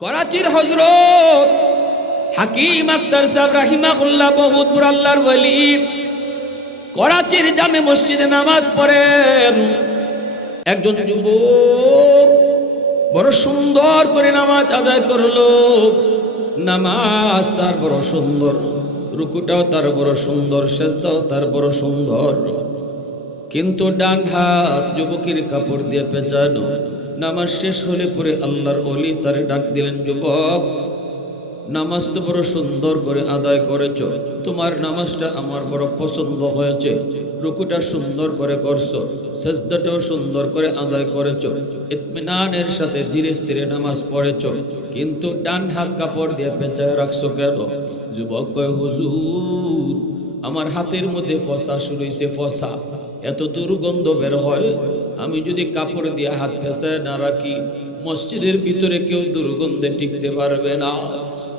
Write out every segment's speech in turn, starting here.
করাচির হযরত হাকিম আক্তার সাহেব রাহিমাহুল্লাহ বহুত বড় আল্লাহর ওলি করাচির জামে মসজিদে নামাজ পড়েন। একজন যুবক বড় সুন্দর করে নামাজ আদায় করলো। নামাজ তার বড় সুন্দর, রুকুটাও তার বড় সুন্দর, সেজদাও তার বড় সুন্দর, কিন্তু ডান হাত যুবকের কাপড় দিয়ে পেঁচানো। নামাজ শেষ হলে পরে আল্লাহর ওলি তারে ডাক দিলেন, যুবক নামাজ তো বড় সুন্দর করে আদায় করেছ, তোমার নামাজটা আমার বড় পছন্দ হয়েছে, রুকুটা সুন্দর করে করছো, সেজদাটাও সুন্দর করে আদায় করেছো, ইতমিনানের সাথে ধীরে স্থিরে নামাজ পড়েছো, কিন্তু ডান হাত কাপড় দিয়ে পেঁচায় রাখছো কেন? যুবক কয়, হুজুর আমার হাতের মধ্যে ফসা শুরু হয়েছে, ফসা এত দুর্গন্ধ বের হয়, আমি যদি কাপড় দিয়ে হাত পেঁচায় না রাখি মসজিদের ভিতরে কেউ দুর্গন্ধে টিকতে পারবে না।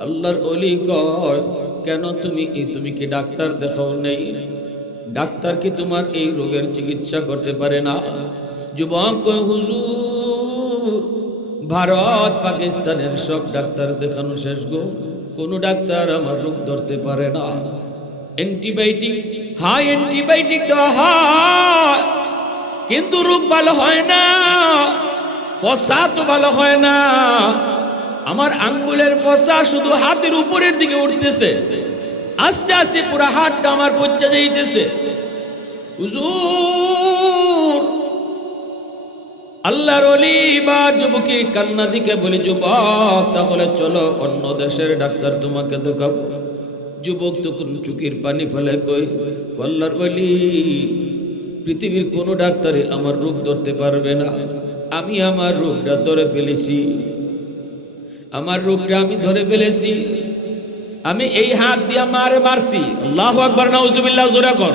আল্লাহর ওলি কয়, কেন তুমি কি ডাক্তার দেখাও নেই? ডাক্তার কি তোমার এই রোগের চিকিৎসা করতে পারে না? যুবক কয়, হুজুর ভারত পাকিস্তানের সব ডাক্তার দেখানো শেষ গো, কোন ডাক্তার আমার রোগ ধরতে পারে না। অ্যান্টিবায়োটিক, হাই অ্যান্টিবায়োটিক দেওয়া হয়, কিন্তু রোগ ভালো হয় না, ফসা তো ভালো হয় না। আমার আঙ্গুলের ফসা শুধু হাতের উপরের দিকে উঠতেছে, আস্তে আস্তে পুরো হাতটা আমার পচে যাইতেছে। হুজুর আল্লাহর ওলি বা যুবকী কান্না দিকে বলি, যুবক তাহলে চলো অন্য দেশের ডাক্তার তোমাকে দেখাবো। যুবক তখন চোখের পানি ফেলে কই, আল্লাহর ওলি পৃথিবীর কোনো ডাক্তারে আমার রোগ ধরতে পারবে না, আমি আমার রোগটা ধরে ফেলেছি, আমার রোগটা আমি ধরে ফেলেছি, আমি এই হাত দিয়ে মারছি। আল্লাহু আকবার, নাউজুবিল্লাহ, জোরে কর,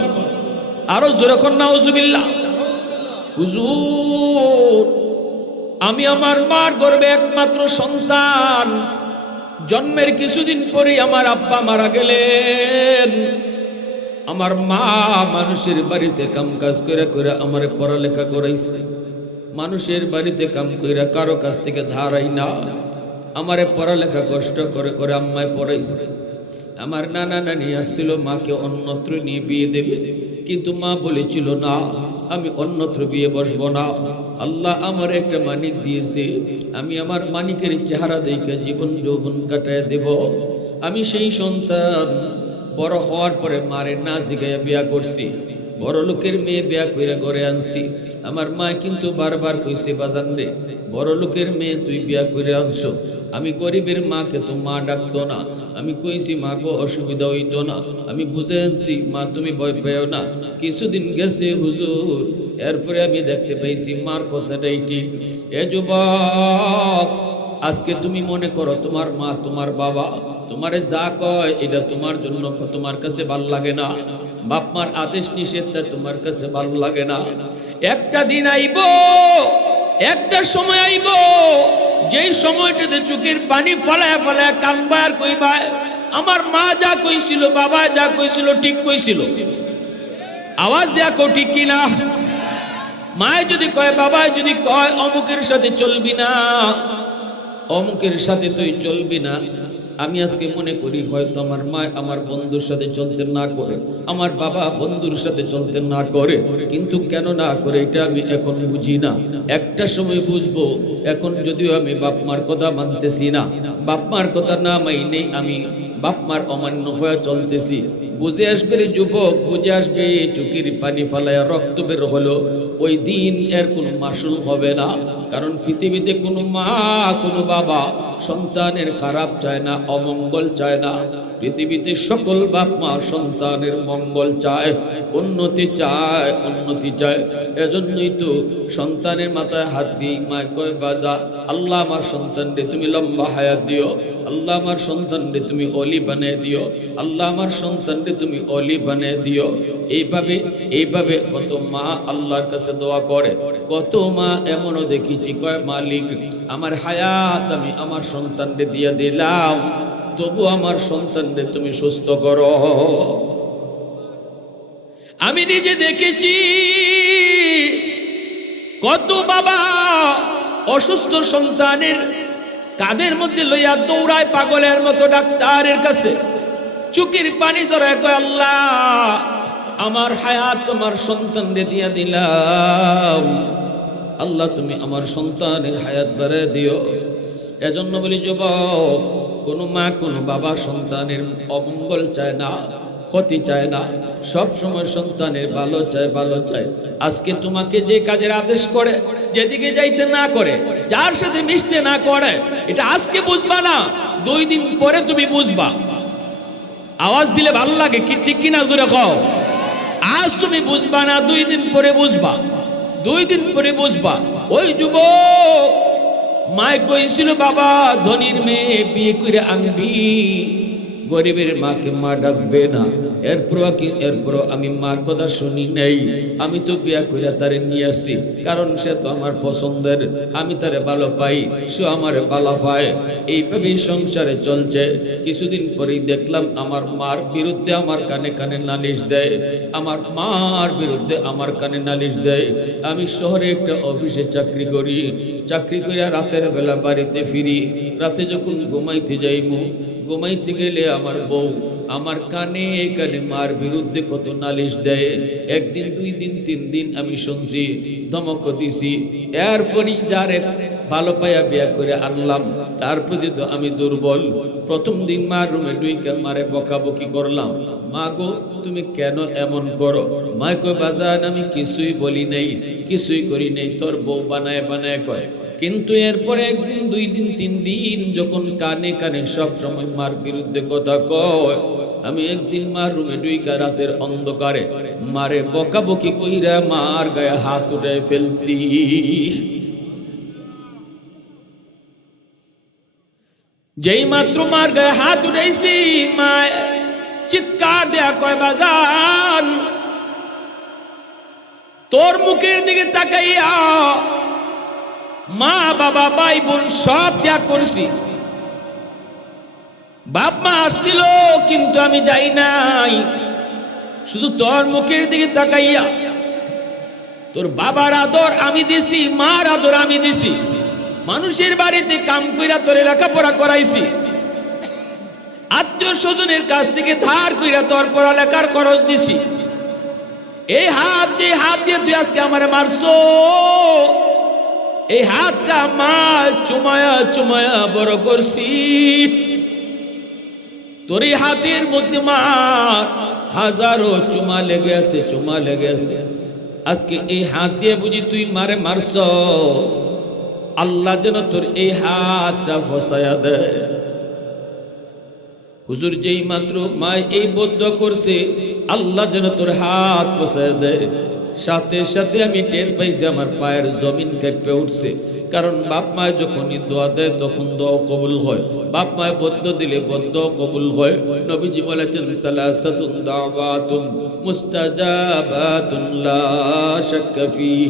আরো জোরে কর, নাউজুবিল্লাহ। হুজুর আমি আমার মার গর্ভে একমাত্র সন্তান, জন্মের কিছুদিন পরে আমার আব্বা মারা গেলেন। আমার মা মানুষের বাড়িতে কাম কাজ করে করে আমারে পড়ালেখা করাইছে, মানুষের বাড়িতে কাম কইরা কারো কাছ থেকে ধারাই না, আমারে পড়ালেখা কষ্ট করে করে আম্মায় পড়াইছে। আমার নানা নানি আসছিল মাকে অন্যত্র নিয়ে বিয়ে দেবে, কিন্তু মা বলেছিল না, আমি অন্যত্র বিয়ে বসবো না। আল্লাহ আমার একটা মানিক দিয়েছে, আমি আমার মানিকের চেহারা দেখে জীবন যৌবন কাটায় দেব। আমি সেই সন্তান বড় হওয়ার পরে মারে না জিগাইয়া বিয়া করছি, বড় লোকের মেয়ে বিয়া কইরা ঘরে আনছি। আমার মা কিন্তু বারবার কইছে, বাজান রে বড় লোকের মেয়ে তুই বিয়া করে আনছো, আমি গরিবের মাকে তো মা ডাকতো না। আমি কইছি মা গো অসুবিধা হইতো না, আমি বুঝে আনছি মা তুমি ভয় পেও না। কিছুদিন গেছে হুজুর, এরপরে আমি দেখতে পাইছি মার কথাটাই ঠিক। এ যুবক আজকে তুমি মনে করো তোমার মা তোমার বাবা তোমারে যা কয় এটা তোমার জন্য তোমার কাছে ভালো লাগে না, বাপ মার আদেশ নিষেধটা তোমার কাছে ভালো লাগে না। একটা দিন আইব, একটা সময় আইব, যেই সময়টাতে চোখের পানি ফলায় ফলায় কানবা আর কইবা, আমার মা যা কইছিল, বাবা যা কইছিল ঠিক কইছিল। আওয়াজ দেয়া কো ঠিক কিনা? মায় যদি কয়, বাবা যদি কয় অমুকের সাথে চলবি না, অমুকের সাথে তুই চলবি না, আমি আজকে মনে করি হয়তো আমার মা আমার বন্ধুর সাথে চলতে না করে, আমার বাবা বন্ধুর সাথে চলতে না করে, কিন্তু কেন না করে এটা আমি এখন বুঝি না, একটা সময় বুঝবো। এখন যদিও আমি বাপ মার কথা মানতেছি না, বাপ মার কথা না মাইনে আমি বাপ মার অমান্য হয়ে চলতেছি, বুঝে আসবে রে যুবক, বুঝে আসবে। চোখের পানি ফালায় রক্ত বের হলো, ওই দিন এর কোনো মাসুল হবে না। কারণ পৃথিবীতে কোনো মা কোনো বাবা সন্তানের খারাপ চায় না, অমঙ্গল চায় না। পৃথিবীতে সকল বাপ মা সন্তানের মঙ্গল চায়, উন্নতি চায়, উন্নতি চায়। এজন্যই তো সন্তানের মাথায় হাত দিয়ে মায় কয়, বাদা আল্লাহ আমার সন্তানরে তুমি লম্বা হায়াত দিও, আল্লাহ আমার সন্তানরে তুমি অলি বানিয়ে দিও, আল্লাহ আমার সন্তানরে তুমি অলি বানিয়ে দিও। এইভাবে কত মা আল্লাহর কাছে দোয়া করে। কত মা এমনও দেখেছি কয়, মালিক আমার হায়াত আমি আমার সন্তানরে দিয়ে দিলাম, তবু আমার সন্তানরে তুমি সুস্থ করো। আমি নিজে দেখেছি কত বাবা অসুস্থ সন্তানের কাদের মধ্যে লইয়া দৌড়ায় পাগলের মতো ডাক্তারের কাছে, চোখের পানি ধরে কয় আল্লাহ আমার হায়াত তোমার সন্তানরে দিয়া দিলাম, আল্লাহ তুমি আমার সন্তানের হায়াত বাড়ায় দিও। এজন্য বলি যুবক, কোনো মা কোনো বাবা সন্তানের অমঙ্গল চায় না, ক্ষতি চায় না, সব সময় সন্তানের ভালো চায়, ভালো চায়। আজকে তোমাকে যে কাজের আদেশ করে, যেদিকে যাইতে না করে, যার সাথে মিশতে না করে, এটা আজকে বুঝবা না, 2 দিন পরে তুমি বুঝবা। আওয়াজ দিলে ভালো লাগে কি, ঠিক কিনা জোরে কও। আজ তুমি বুঝবা না, 2 দিন পরে বুঝবা, 2 দিন পরে বুঝবা। ওই যুবক মায় কইছিল বাবা ধনীর মেয়ে বিয়ে করে আনবি, গরিবের মাকে মা ডাকবে না। এরপর আমি মার কথা শুনি নাই, আমি তো বিয়া কইরা তারে নিয়ে আসছি, কারণ সে তো আমার পছন্দের, আমি তারে ভালো পাই, সে আমার ভালো পায়। এইভাবেই সংসারে চলছে। কিছুদিন পরেই দেখলাম আমার মার বিরুদ্ধে আমার কানে কানে নালিশ দেয়, আমার মার বিরুদ্ধে আমার কানে নালিশ দেয়। আমি শহরে একটা অফিসে চাকরি করি, চাকরি করে রাতের বেলা বাড়িতে ফিরি। রাতে যখন ঘুমাইতে যাইমু, ঘুমাইতে গেলে আমার বউ আমার কানে কানে মার বিরুদ্ধে কত নালিশ দেয়। 1 দিন 2 দিন 3 দিন আমি শুনছি, ধমক দিছি। এরপরই যারে ভালো পাইয়া বিয়া করে আনলাম তার প্রতি তো আমি দুর্বল। প্রথম দিন মার রুমে ঢুইকা মারে বকাবকি করলাম, মা গো তুমি কেন এমন করো? মা কই বাজান আমি কিছুই বলি নাই, কিছুই করি নাই, তোর বউ বানায় বানায় কয়। কিন্তু এরপরে 1 দিন 2 দিন 3 দিন যখন কানে কানে সব সময় মার বিরুদ্ধে কথা কয়, আমি একদিন মার রুমে ঢুইকা রাতের অন্ধকারে মারে বকাবকি কইরা মার গায়ে হাত উঠায় ফেলছি। যেই মাত্র মার গায়ে হাত উঠাইছি, মা চিৎকার দেয়া কয় বাজান তোর মুখের দিকে তাকাইয়া মা বাবা ভাই বোন সব ত্যাগ করছি, বাপ মা আসছিল কিন্তু আমি যাই নাই, শুধু তোর মুখের দিকে তাকাইয়া তোর বাবার আদর আমি দিছি, মার আদর আমি দিছি, মানুষের বাড়িতে কাম কইরা তোর লেখাপড়া করাইছি, আত্মীয় স্বজনের কাছ থেকে ধার কইরা তোর পড়ালেখার খরচ দিছি। এই হাত দিয়ে তুই আজকে আমারে মারছো, এই হাতটা মা চুমায়া চুমায়া বড় করছি, তোর এই হাতের মধ্যে মা হাজারো চুমা লেগে আছে, চুমা লেগে আছে। আজকে এই হাত দিয়ে বুঝি তুই মারে মারছ, আল্লাহ যেন তোর এই হাতটা ফসায়া দেয়। হুজুর যেই মাত্র মা এই বদ্ধ করছে, আল্লাহ যেন তোর হাত ফসায়া দেয়। সাথে সাথে আমি টের পাইছি আমার পায়ের জমিন কেঁপে উঠছে, কারণ বাপ মায় যখনই দোয়া দেয় তখন দোয়া কবুল হয়, বাপ মায় বদ্ধ দিলে বদ্ধ কবুল হয়। নবীজি বলেছেন সালাসাতুন দাওয়াতুন মুস্তাজাবাতুন লা শাক্কা ফিহি,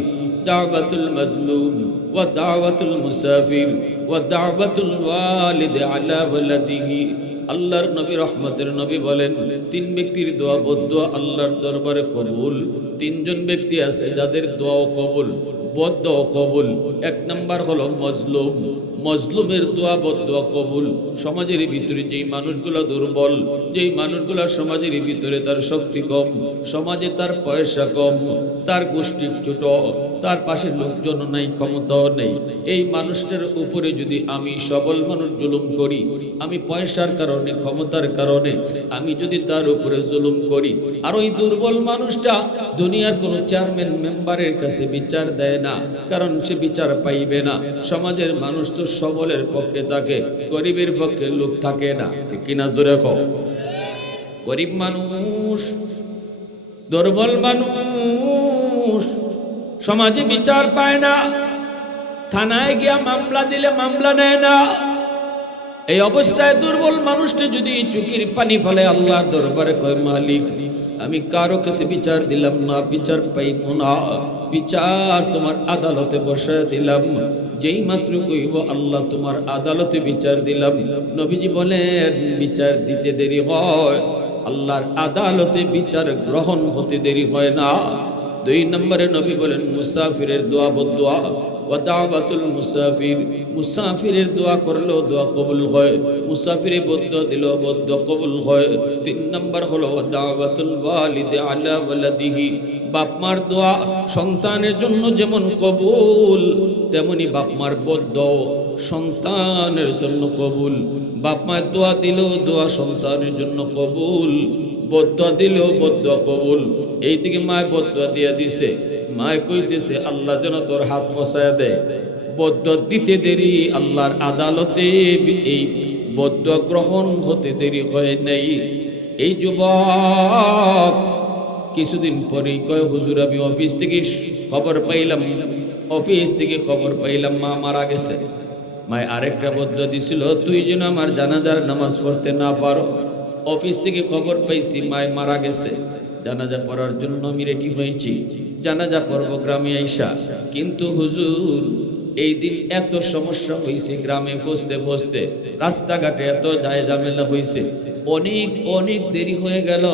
দাওয়াতুল মাজলুম ওয়া দাওয়াতুল মুসাফির ওয়া দাওয়াতুল ওয়ালিদ আলা ওয়ালাদিহি। আল্লাহর নবী রহমতের নবী বলেন 3 ব্যক্তির দোয়া বদদোয়া আল্লাহর দরবারে কবুল। 3 জন ব্যক্তি আছে যাদের দোয়াও কবুল, বদদোয়া কবুল। 1 নাম্বার হলো মজলুম, মজলুমের দোয়া বদদোয়া কবুল। সমাজের ভিতরে যেই মানুষগুলো দুর্বল, যেই মানুষগুলো সমাজের ভিতরে তার শক্তি কম, সমাজে তার পয়সা কম, তার গোষ্ঠী ছোট, তার পাশে লোকজন নাই, ক্ষমতাও নেই, এই মানুষটার উপরে যদি আমি সবল মানুষ জুলুম করি, আমি পয়সার কারণে ক্ষমতার কারণে আমি যদি তার উপরে জুলুম করি, আর ওই দুর্বল মানুষটা দুনিয়ার কোনো চেয়ারম্যান মেম্বারের কাছে বিচার দেয় না, কারণ সে বিচার পাইবে না। সমাজের মানুষ তো সবলের পক্ষে থাকে, গরিবের পক্ষে লোক থাকে না, ঠিক কিনা জোরে কও। গরিব মানুষ, দুর্বল মানুষ সমাজে বিচার পায় না, থানায় গিয়া মামলা দিলে মামলা নেয় না। এই অবস্থায় দুর্বল মানুষটা যদি চোখের পানি ফেলে আল্লাহর দরবারে কয় মালিক আমি কারো কাছে বিচার দিলাম না, বিচার পাইব না, বিচার তোমার আদালতে বসায় দিলাম। যেই মাত্র কইব আল্লাহ তোমার আদালতে বিচার দিলাম, নবীজি বলেন বিচার দিতে দেরি হয়, আল্লাহর আদালতে বিচার গ্রহণ হতে দেরি হয় না। 2 নম্বরে নবী বলেন মুসাফিরের দোয়া বদদোয়া, ওয়া দাওয়াতুল মুসাফির, মুসাফিরের দোয়া করলেও দোয়া কবুল হয়, মুসাফিরে বদদুয়া দিলেও বদদুয়া কবুল হয়। 3 নাম্বার হলো ওয়া দাওয়াতুল ওয়ালিদি আলা ওয়ালাদিহি, বাপ মার দোয়া সন্তানের জন্য যেমন কবুল, তেমনি বাপ মার বদদুয়া সন্তানের জন্য কবুল। বাপ মায়ের দোয়া দিলেও দোয়া সন্তানের জন্য কবুল, বদদুয়া দিলেও বদদুয়া কবুল। এইদিকে মায় বদদুয়া দিয়া দিছে, মায় কইতেছে আল্লাহ যেন তোর হাত ফসায়া দেয়। বদদুয়া দিতে দেরি, আল্লাহর আদালতে এই বদদুয়া গ্রহণ হতে দেরি হয় নাই। এই যুবক কিছুদিন পরেই কয় হুজুর আমি অফিস থেকে খবর পাইলাম মা মারা গেছে। মায় আরেকটা বদদুয়া দিছিল, তুই যেন আমার জানাজার নামাজ পড়তে না পারো। অফিস থেকে খবর পাইছি মায় মারা গেছে, জানাজা পড়ার জন্য আমি রেডি হয়েছি, জানাজা পড়ব গ্রামে আইসা। কিন্তু হুজুর এই দিন এত সমস্যা হয়েছে, গ্রামে ফসতে রাস্তাঘাটে এত যায় ঝামেলা হয়েছে, অনেক দেরি হয়ে গেল।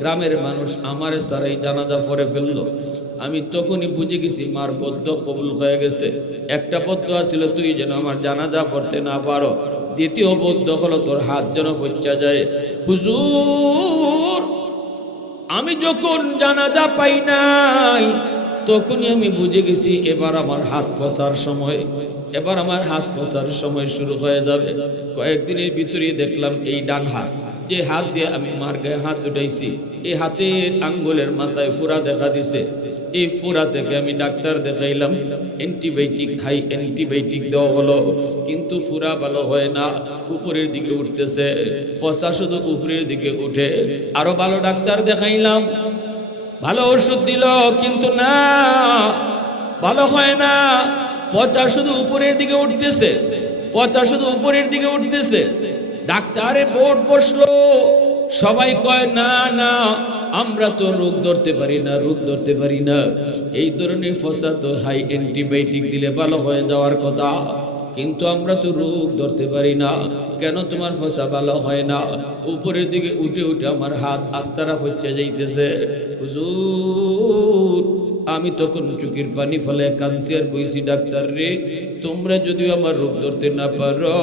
গ্রামের মানুষ আমারে সারাই জানাজা পড়ে ফেললো। আমি তখনই বুঝে গেছি মার বদদুয়া কবুল হয়ে গেছে। একটা বদদুয়া ছিল তুই যেন আমার জানাজা পড়তে না পারো, দ্বিতীয় বদদুয়া হলো তোর হাত যেন ফচ্চা যায়। হুজুর আমি যখন জানাজা পাই নাই তখনই আমি বুঝে গেছি এবার আমার হাত ফসার সময় শুরু হয়ে যাবে। কয়েকদিনের ভিতরেই দেখলাম এই ডান হাত, যে হাত দিয়ে আমি মার গায়ে হাত উঠাইছি, এই হাতের আঙ্গুলের মাথায় ফুরা দেখা দিছে। এই ফুরা থেকে আমি ডাক্তার দেখাইলাম, হাই অ্যান্টিবায়োটিক দেওয়া হলো, কিন্তু ফুরা ভালো হয় না, উপরের দিকে উঠতেছে, ফসা শুধু উপরের দিকে উঠে। আরো ভালো ডাক্তার দেখাইলাম, ভালো ওষুধ দিল, কিন্তু না ভালো হয় না, পচা শুধু উপরের দিকে উঠতেছে। ডাক্তারে বোর্ড বসলো, সবাই কয় না আমরা তো রোগ ধরতে পারি না। এই ধরনের ফসা তো হাই অ্যান্টিবায়োটিক দিলে ভালো হয়ে যাওয়ার কথা, কিন্তু আমরা তো রোগ ধরতে পারি না। কেন তোমার ফসা ভালো হয় না? উপরের দিকে উঠে আমার হাত আস্তারা হচ্ছে যাইতেছে। হুজুর আমি তখন চোখের পানি ফেলে কাঁদছি আর কইছি, ডাক্তার রে তোমরা যদি আমার রোগ ধরতে না পারো,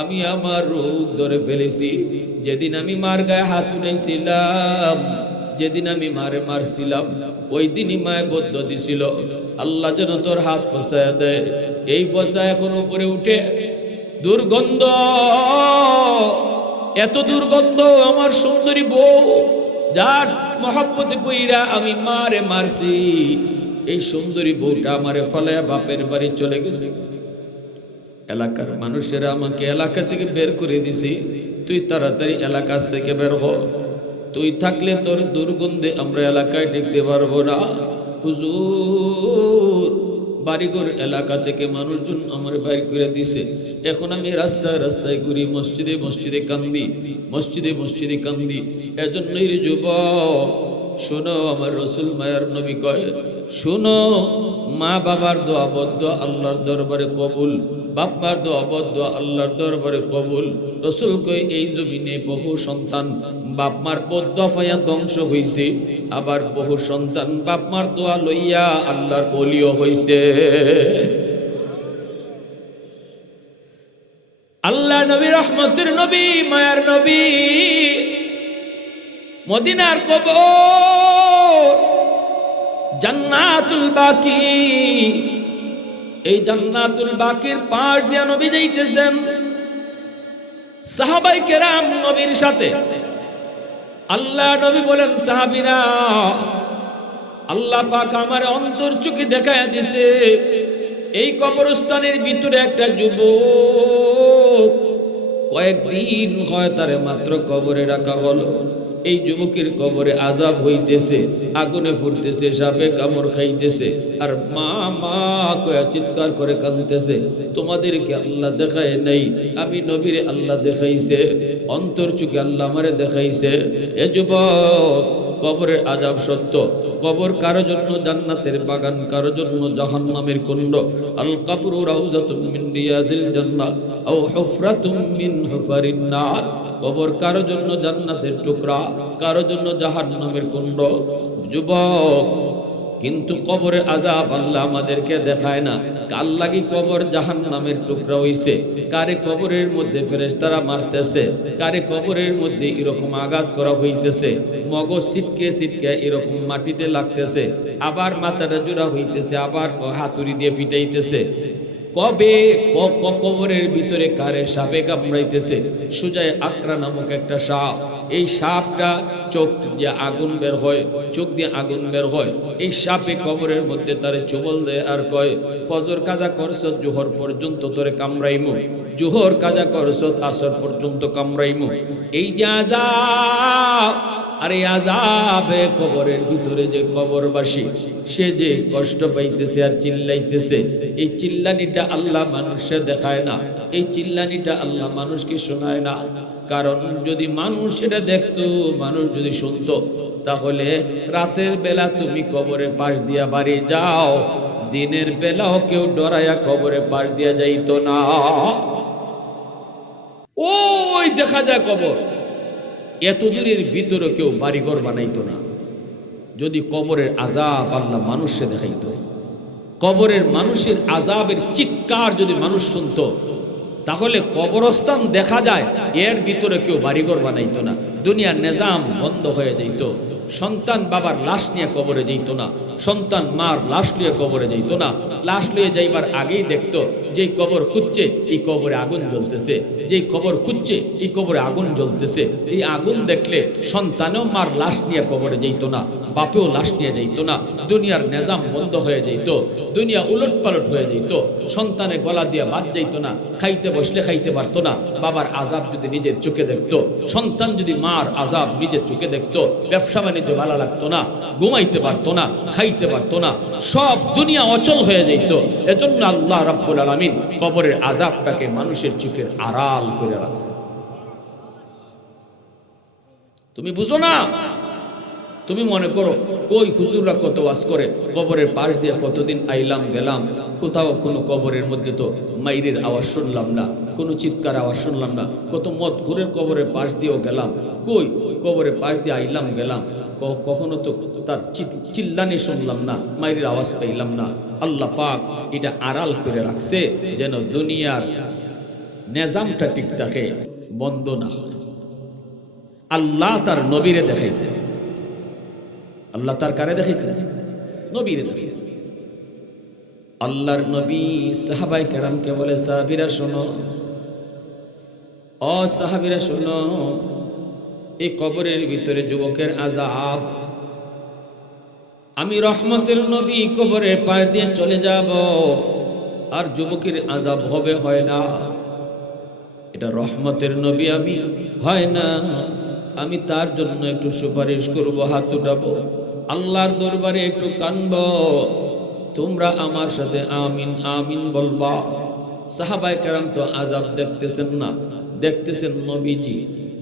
আমি আমার রোগ ধরে ফেলেছি। যেদিন আমি মার গায়ে হাত উঠাইছিলাম, যেদিন আমি মারে মারছিলাম, ওই দিনই মায়ে বদদুয়া দিছিল আল্লাহ যেন তোর হাত ফসায় দেয়। এই ফসা এখন উপরে উঠে, দুর্গন্ধ, এত দুর্গন্ধ। আমার সুন্দরী বউ যার মহব্বতে পইরা আমি মারে মারছি, এই সুন্দরী বউটা আমারে ফলায়া বাপের বাড়ি চলে গেছে। এলাকার মানুষেরা আমাকে এলাকা থেকে বের করে দিছি, তুই তাড়াতাড়ি এলাকা থেকে বের হ, তুই থাকলে তোর দুর্গন্ধে আমরা এলাকায় টিকতে পারবো না। হুজুর বাড়িঘর এলাকা থেকে মানুষজন আমার বাইর করে দিছে। এখন আমি রাস্তায় ঘুরি, মসজিদে কান্দি। এজন্যই রে যুবক শোনো, আমার রসুল মায়ার নবী কয়, শোনো মা বাবার দোয়া বদদুয়া আল্লাহর দরবারে কবুল, বাপ মার দোয়া বদদুয়া আল্লাহর দরবারে কবুল। রসুল কয় এই জমিনে বহু সন্তান বাপ মার বদদুয়া পাইয়া ধ্বংস হইছে, আবার বহু সন্তান বাপ মার দোয়া লইয়া আল্লাহর ওলিও হইছে। আল্লাহ নবী, রহমতের নবী, মায়ার নবী, মদিনার কবর জান্নাতুল বাকি, এই জান্নাতুল বাকির পাশ দিয়ে নবী যাইতেছেন, সাহাবাই কেরাম নবীর সাথে। আল্লাহ নবী বলেন, সাহাবীরা আল্লাহ পাক আমার অন্তর চোখে দেখায়া দিছে, এই কবরস্থানের ভিতরে একটা যুবক, কয়েকদিন হয় তারে মাত্র কবরে রাখা হলো। এই যুবকের কবরে আযাব হইতেছে, আগুনে ফুটতেছে, সাপে কামড় খাইতেছে, আর মা মা কয়া চিৎকার করে কাঁদতেছে। তোমাদেরকে আল্লাহ দেখায় নাই, আমি নবীরে আল্লাহ দেখাইছে, অন্তর চোখে আল্লাহ আমারে দেখাইছে। এ যুবক, কবরের আযাব সত্য। কবর কারো জন্য জান্নাতের বাগান, কারো জন্য জাহান্নামের কুণ্ড। আল কবরু রাউযাতুম মিন রিয়াদিল জান্নাহ আও হুফরাতুম মিন হুফারিন নার। কবর কারো জন্য জান্নাতের টুকরা, কারো জন্য জাহান্নামের কুণ্ড। যুবক, কিন্তু কবরের আযাব আল্লাহ আমাদেরকে দেখায় না। কার লাগি কবর জাহান্নামের টুকরা হইছে, কারে কবরের মধ্যে ফেরেশতারা মারতেছে, কারে কবরের মধ্যে এরকম আঘাত করা হইতেছে, মগজ ছিটকে ছিটকে এরকম মাটিতে লাগতেছে, আবার মাথাটা জোড়া হইতেছে, আবার হাতুড়ি দিয়ে ফিটাইতেছে। কবে কবরের ভিতরে কারে সাপে কামড়াইতেছে। সুজায় আকরা নামক একটা সাপ, এই সাপটা চোখ দিয়ে আগুন বের হয়, চোখ দিয়ে আগুন বের হয়। এই সাপে কবরের মধ্যে তারে চুবল দেয় আর কয়, ফজর কাজা করছ জোহর পর্যন্ত তোরে কামড়াইমু, জোহর কাজা করছ আসর পর্যন্ত কামড়াইমু। এই যে আযাব, আর এই আযাবে কবরের ভিতরে যে কবরবাসী সে যে কষ্ট পাইতেছে আর চিল্লাইতেছে, এই চিল্লানিটা আল্লাহ মানুষে দেখায় না, এই চিল্লানিটা আল্লাহ মানুষকে শোনায় না। কারণ যদি মানুষ এটা দেখতো, মানুষ যদি শুনতো, তাহলে রাতের বেলা তুমি কবরের পাশ দিয়া বাড়ি যাও, দিনের বেলাও কেউ ডরাইয়া কবরের পাশ দিয়া যাইতো না। ওই দেখা যায় কবর, এত দূরের ভিতরে কেউ বাড়িঘর বানাইতো না। যদি কবরের আযাব আল্লাহ মানুষে দেখাইতো, কবরের মানুষের আযাবের চিৎকার যদি মানুষ শুনতো, তাহলে কবরস্থান দেখা যায়, এর ভিতরে কেউ বাড়িঘর বানাইতো না। দুনিয়ার নিজাম বন্ধ হয়ে যাইতো। সন্তান বাবার লাশ নিয়ে কবরে যেত না, সন্তান মার লাশ নিয়ে কবরে যেত না। লাশ নিয়ে যাইবার আগেই দেখতো যে কবর খুঁজছে এই কবরে আগুন জ্বলতেছে, যেই কবর খুঁজছে এই কবরে আগুন জ্বলতেছে। এই আগুন দেখলে সন্তানও মার লাশ নিয়ে কবরে যেত না, বাপেও লাশ নিয়ে যেত না। দুনিয়ার নিজাম বন্ধ হয়ে যেত, দুনিয়া উলট পালট হয়ে যেত। সন্তানে গলা দিয়ে বাদ যাইত না, খাইতে বসলে খাইতে পারতো না। বাবার আযাব যদি নিজের চোখে দেখতো, সন্তান যদি মার আযাব নিজের চোখে দেখতো, ব্যবসা বাণিজ্য ভালো লাগতো না, ঘুমাইতে পারতো না, খাইতে পারতো না, সব দুনিয়া অচল হয়ে যেত। এজন্য আল্লাহ রাব্বুল আলামিন কবরের আযাবটাকে মানুষের চোখের আড়াল করে রাখছে। তুমি বুঝো না, তুমি মনে করো কই হুজুররা কত ওয়াজ করে, কবরের পাশ দিয়ে কতদিন আইলাম গেলাম, কোথাও কোনো কবরের মধ্যে তো মাইরের আওয়াজ শুনলাম না, কোনো চিৎকার আওয়াজ শুনলাম না। কত মদ ঘুরের কবরের পাশ দিয়েও গেলাম, কই কবরের পাশ দিয়ে আইলাম গেলাম, কখনো তো তার চিল্লানি শুনলাম না, মাইরের আওয়াজ পাইলাম না। আল্লাহ পাক এটা আড়াল করে রাখছে যেন দুনিয়ার নিজামটা ঠিক থাকে, বন্ধ না হয়। আল্লাহ তার নবীরে দেখাইছে, আল্লাহ তার কারে দেখাইছে? নবীরে দেখাইছে। আল্লাহর নবী সাহাবায়ে কেরামকে বলে, সাহাবীরা শোনো, ও সাহাবীরা শোনো, এই কবরের ভিতরে যুবকের আযাব, আমি রহমতের নবী কবরের পাশ দিয়ে চলে যাব, আর যুবকের আযাব হবে, হয় না। এটা রহমতের নবী আমি, হয় না। আমি তার জন্য একটু সুপারিশ করব, হাত উঠাবো, আল্লাহর দরবারে একটু কানব, তোমরা আমার সাথে আমিন আমিন বলবা। সাহাবায়ে কেরাম তো আযাব দেখতেছেন না, দেখতেছেন নবীজি।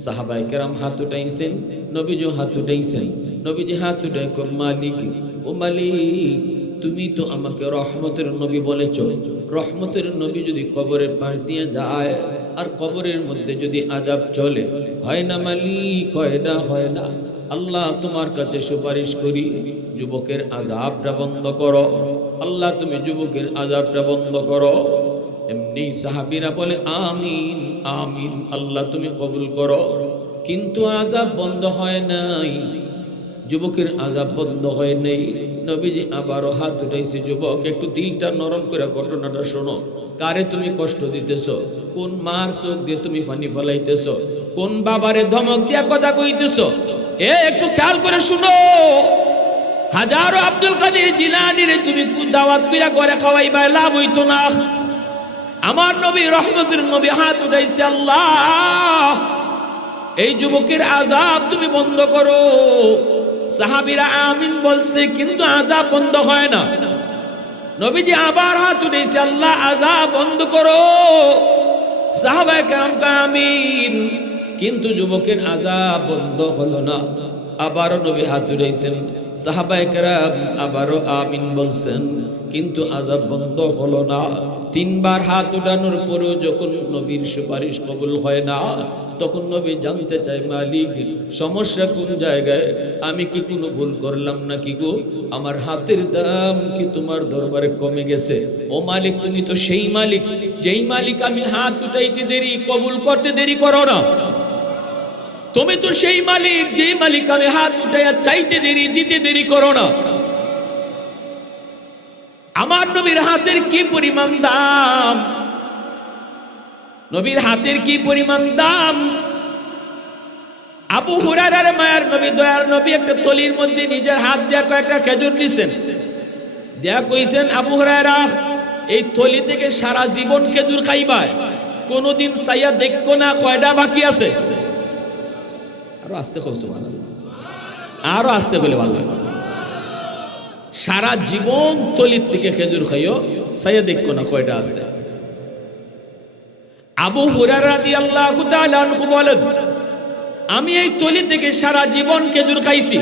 সাহাবায়ে কেরাম হাত উঠাইছেন, নবীজি হাত উঠাইছেন। নবীজি হাত উঠাই কর, মালিক, ও মালিক, তুমি তো আমাকে রহমতের নবী বলেছ, রহমতের নবী যদি কবরের পাশ দিয়ে যায় আর কবরের মধ্যে যদি আযাব চলে, হয় না মালিক, হয় না, হয় না। আল্লাহ তোমার কাছে সুপারিশ করি, যুবকের আযাবটা বন্ধ করো, আল্লাহ তুমি যুবকের আযাবটা বন্ধ করো। এমনি সাহাবীরা বলে আমিন আমিন, আল্লাহ তুমি কবুল করো। কিন্তু আযাব বন্ধ হয় নাই, যুবকের আযাব বন্ধ হয় নাই। নবীজি আবারও হাত উঠাইছে, যুবক একটু দিলটা নরম করে ঘটনাটা শোনো। কারে তুমি কষ্ট দিতেছো? কোন মার চোখ দিয়ে তুমি পানি ফলাইতেছো? কোন বাবারে ধমক দিয়া কথা কইতেছো? একটু খেয়াল করে শুনো। হাজারো আব্দুল কাদের জিলানীরে তুমি দাওয়াত কইরা ঘরে খাওয়াইবা, লাভ হইতো না। আমার নবী রহমতের নবী হাত উঠাইছে, আল্লাহ এই যুবকের আযাব তুমি বন্ধ করো। সাহাবীরা আমিন বলছে, কিন্তু আযাব বন্ধ হয় না। নবীজি আবার হাত উঠাইছে, আল্লাহ আযাব বন্ধ করো। সাহাবায়ে কেরাম আমিন, কিন্তু যুবকের আযাব বন্ধ হলো না। আবারও নবী হাত উঠাইছেন, সাহাবায়ে কেরাম আবারও আমিন বলছেন, কিন্তু আযাব বন্ধ হলো না। তিনবার হাত উঠানোর পরেও যখন নবীর সুপারিশ কবুল হয় না, তখন নবী জানতে চায়, মালিক সমস্যা কোন জায়গায়? আমি কি কোনো ভুল করলাম নাকি গো? আমার হাতের দাম কি তোমার দরবারে কমে গেছে? ও মালিক, তুমি তো সেই মালিক, যেই মালিক আমি হাত উঠাইতে দেরি কবুল করতে দেরি করো না। তুমি তো সেই মালিক, যেই মালিক আমি হাত উঠাইয়া চাইতে দেরি দিতে দেরি করো না। আমার নবীর হাতের কি পরিমাণ দাম, নবীর হাতের কি পরিমাণ দাম। আবু হুরায়রার মায়ার নবী, দয়ার নবী একটা থলির মধ্যে নিজের হাত দিয়ে কয়েকটা খেজুর দিছেন, দেয়া কইছেন, আবু হুরায়রা এই থলি থেকে সারা জীবন খেজুর খাইবায়, কোনদিন চাইয়া দেখো না কয়টা বাকি আছে। আরো আস্তে কইছো, আরো আস্তে বলে ভালো। সারা জীবন থলির থেকে খেজুর খাইও, চাইয়া দেখো না কয়টা আছে। আবু হুরায়রা রাদিয়াল্লাহু তাআলা আনহু বলেন, আমি এই থলি থেকে সারা জীবন খেজুর খাইছি,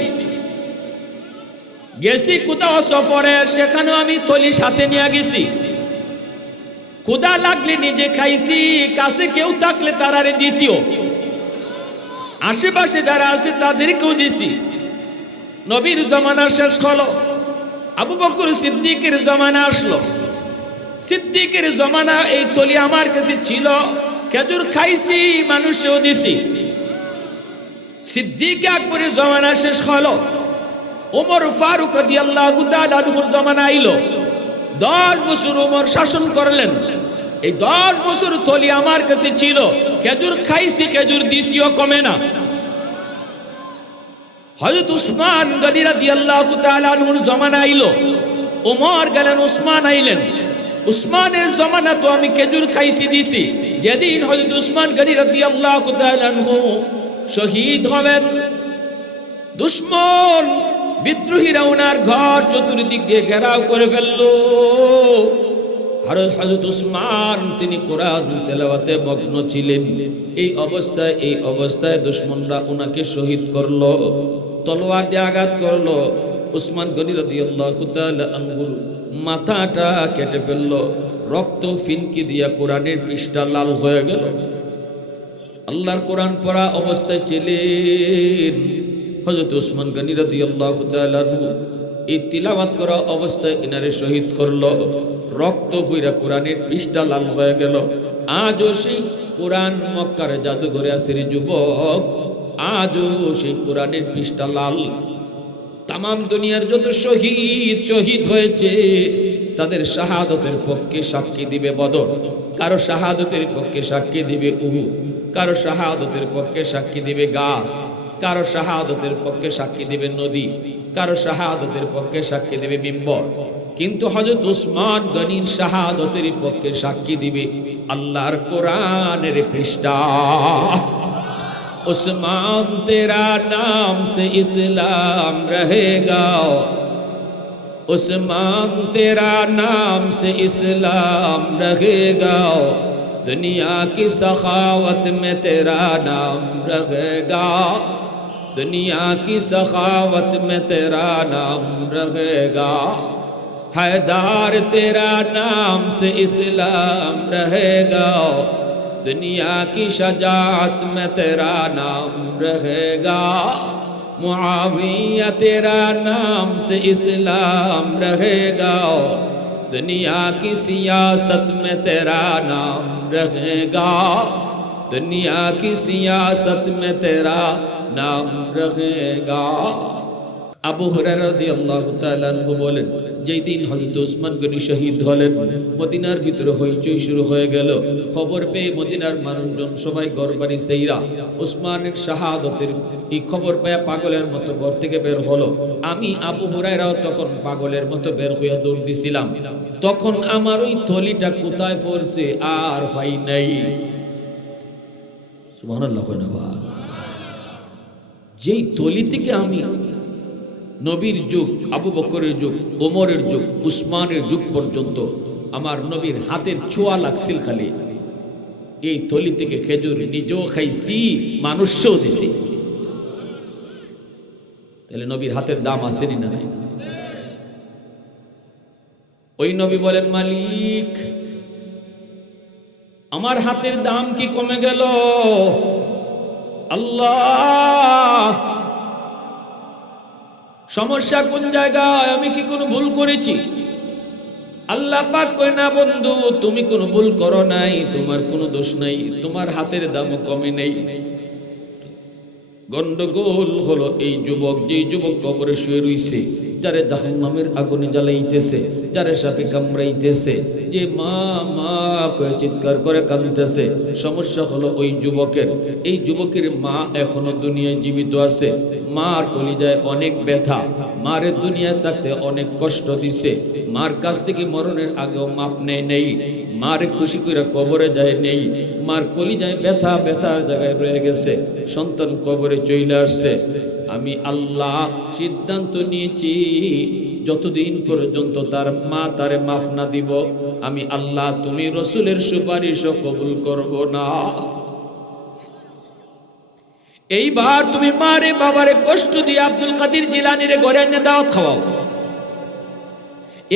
গেছি কোথাও সফরে, সেখানেও আমি থলি সাথে নিয়ে গেছি, ক্ষুধা লাগলে নিজে খাইছি, কাছে কেউ থাকলে তারারে দিছিও, আশেপাশে যারা আছে তাদেরকেও দিছি। নবীর জমানা শেষ হলো, আবু বকর সিদ্দিকের জমানা আসলো। সিদ্দিকের জমানা এই থলি আমার কাছে ছিল, খেজুর খাইছি, মানুষেও দিছি। সিদ্দিক আকবরের জমানা শেষ হলো, ওমর ফারুক রাদিয়াল্লাহু তাআলা আনহুর জমানা আইলো। 10 বছর ওমর শাসন করলেন। এই 10 বছর থলি আমার কাছে ছিল, খেজুর খাইছি, খেজুর দিছিও, কমে না। হযরত উসমান গনি রাদিয়াল্লাহু তাআলা আনহুর জমানা আইলো, ওমর গেলেন, উসমান আইলেন। উসমানের জমানা তো আমি খেজুর খাইছি, দিছি। যেদিন হযরত উসমান গনি রাদিয়াল্লাহু তাআলা আনহু শহীদ হবেন, দুশমন বিদ্রোহীরা ওনার ঘর চতুর্দিক দিয়ে ঘেরাও করে ফেললো। আর হযরত উসমান তিনি কোরআন তেলাওয়াতে মগ্ন ছিলেন। এই অবস্থায় দুশমনরা ওনাকে শহীদ করলো, তলোয়ার দিয়ে আঘাত করলো। উসমান গনি রাদিয়াল্লাহু তাআলা আনহুর মাথাটা কেটে ফেললো, রক্ত ফিনকি দিয়া কোরআনের পৃষ্ঠা লাল হয়ে গেল। আল্লাহর কোরআন পড়া অবস্থায় ছিলেন হযরত উসমান গনি রাদিয়াল্লাহু তাআলা আনহু। এই তিলাওয়াত করা অবস্থায় ইনারে শহীদ করলো, রক্ত বইরা কোরআনের পৃষ্ঠা লাল হয়ে গেল। আজও সেই কোরআন মক্কার জাদুঘরে আছে রে যুবক, আজও সেই কোরআনের পৃষ্ঠা লাল। তামাম দুনিয়ার যত শহীদ হয়েছে, তাদের শাহাদতের পক্ষে সাক্ষী দিবে বদর, কারো শাহাদতের পক্ষে সাক্ষী দিবে উহুদ, কারো শাহাদতের পক্ষে সাক্ষী দিবে গাছ, কারো শাহাদতের পক্ষে সাক্ষী দিবে নদী, কারো শাহাদতের পক্ষে সাক্ষী দিবে মিম্বর। কিন্তু হযরত উসমান গনির শাহাদতের পক্ষে সাক্ষী দিবে আল্লাহর কোরআনের পৃষ্ঠা। उस्मान तेरा नाम से इस्लाम रहेगा, उस्मान तेरा नाम से इस्लाम रहेगा, दुनिया की सखावत में तेरा नाम रहेगा, दुनिया की सखावत में तेरा नाम रहेगा, हैदार तेरा नाम से इस्लाम रहेगा, दुनिया की शजाअत में तेरा नाम रहेगा, मुआविया तेरा नाम से इस्लाम रहेगा, दुनिया की सियासत में तेरा नाम रहेगा, दुनिया की सियासत में तेरा नाम रहेगा। আবু হুরায়রা রাদিয়াল্লাহু তাআলা আনহু বলেন, যেই দিন হযরত উসমান গনি শহীদ হলেন, মদিনার ভিতরে হইচই শুরু হয়ে গেল। খবর পেয়ে মদিনার মানুষজন সবাই ঘরবাড়ি সেইরা উসমানের শাহাদতের এই খবর পেয়ে পাগলের মতো ঘর থেকে বের হলো। আমি আবু হুরায়রাও তখন পাগলের মতো বের হইয়া দৌড় দিছিলাম। তখন আমার ওই থলিটা কোথায় পড়ছে আর পাই নাই। সুবহানাল্লাহ কয় না ভাই? যেই থলি থেকে আমি নবীর যুগ, আবু বকরের যুগ, ওমরের যুগ, উসমানের যুগ পর্যন্ত আমার নবীর হাতের ছোঁয়া লাগছিল খালি, এই থলি থেকে খেজুর নিজেও খাইছি, মানুষও দিছি। তাহলে নবীর হাতের দাম আসেনি না? ওই নবী বলেন, মালিক আমার হাতের দাম কি কমে গেল? আল্লাহ, সমস্যা কোন জায়গায়? আমি কি কোনো ভুল করেছি? আল্লাহ পাক কয় না বন্ধু, তুমি কোনো ভুল করো নাই, তোমার কোনো দোষ নাই, তোমার হাতের দামও কমে নেই। গন্ডগোল হলো এই যুবক, যেই যুবক কবরে শুয়ে রইছে, যারে জাহান্নামের আগুনে জ্বালাইতেছে, যারে সাপে কামড়াইতেছে, যে মা মা করে চিৎকার করে কাঁদতেছে। সমস্যা হলো ওই যুবকের, এই যুবকের মা এখনো দুনিয়ায় জীবিত আছে। মার কলিজায় অনেক ব্যথা, মারে দুনিয়ায় থাকতে অনেক কষ্ট দিছে, মার কাছ থেকে মরণের আগেও মাপ নেই নেই, মারে খুশি করে কবরে যায় নেই, মার কলিজায় ব্যথা, ব্যথার জায়গায় রয়ে গেছে। সন্তান কবরে চলে আসছে। আমি আল্লাহ সিদ্ধান্ত নিয়েছি, যতদিন পর্যন্ত তার মা তারে মাফ না দিব, আমি আল্লাহ তুমি রসুলের সুপারিশও কবুল করব না। এইবার তুমি মারে বাবারে কষ্ট দিয়ে আব্দুল কাদের জিলানীর ঘরে এনে দাওয়াত খাওয়াও।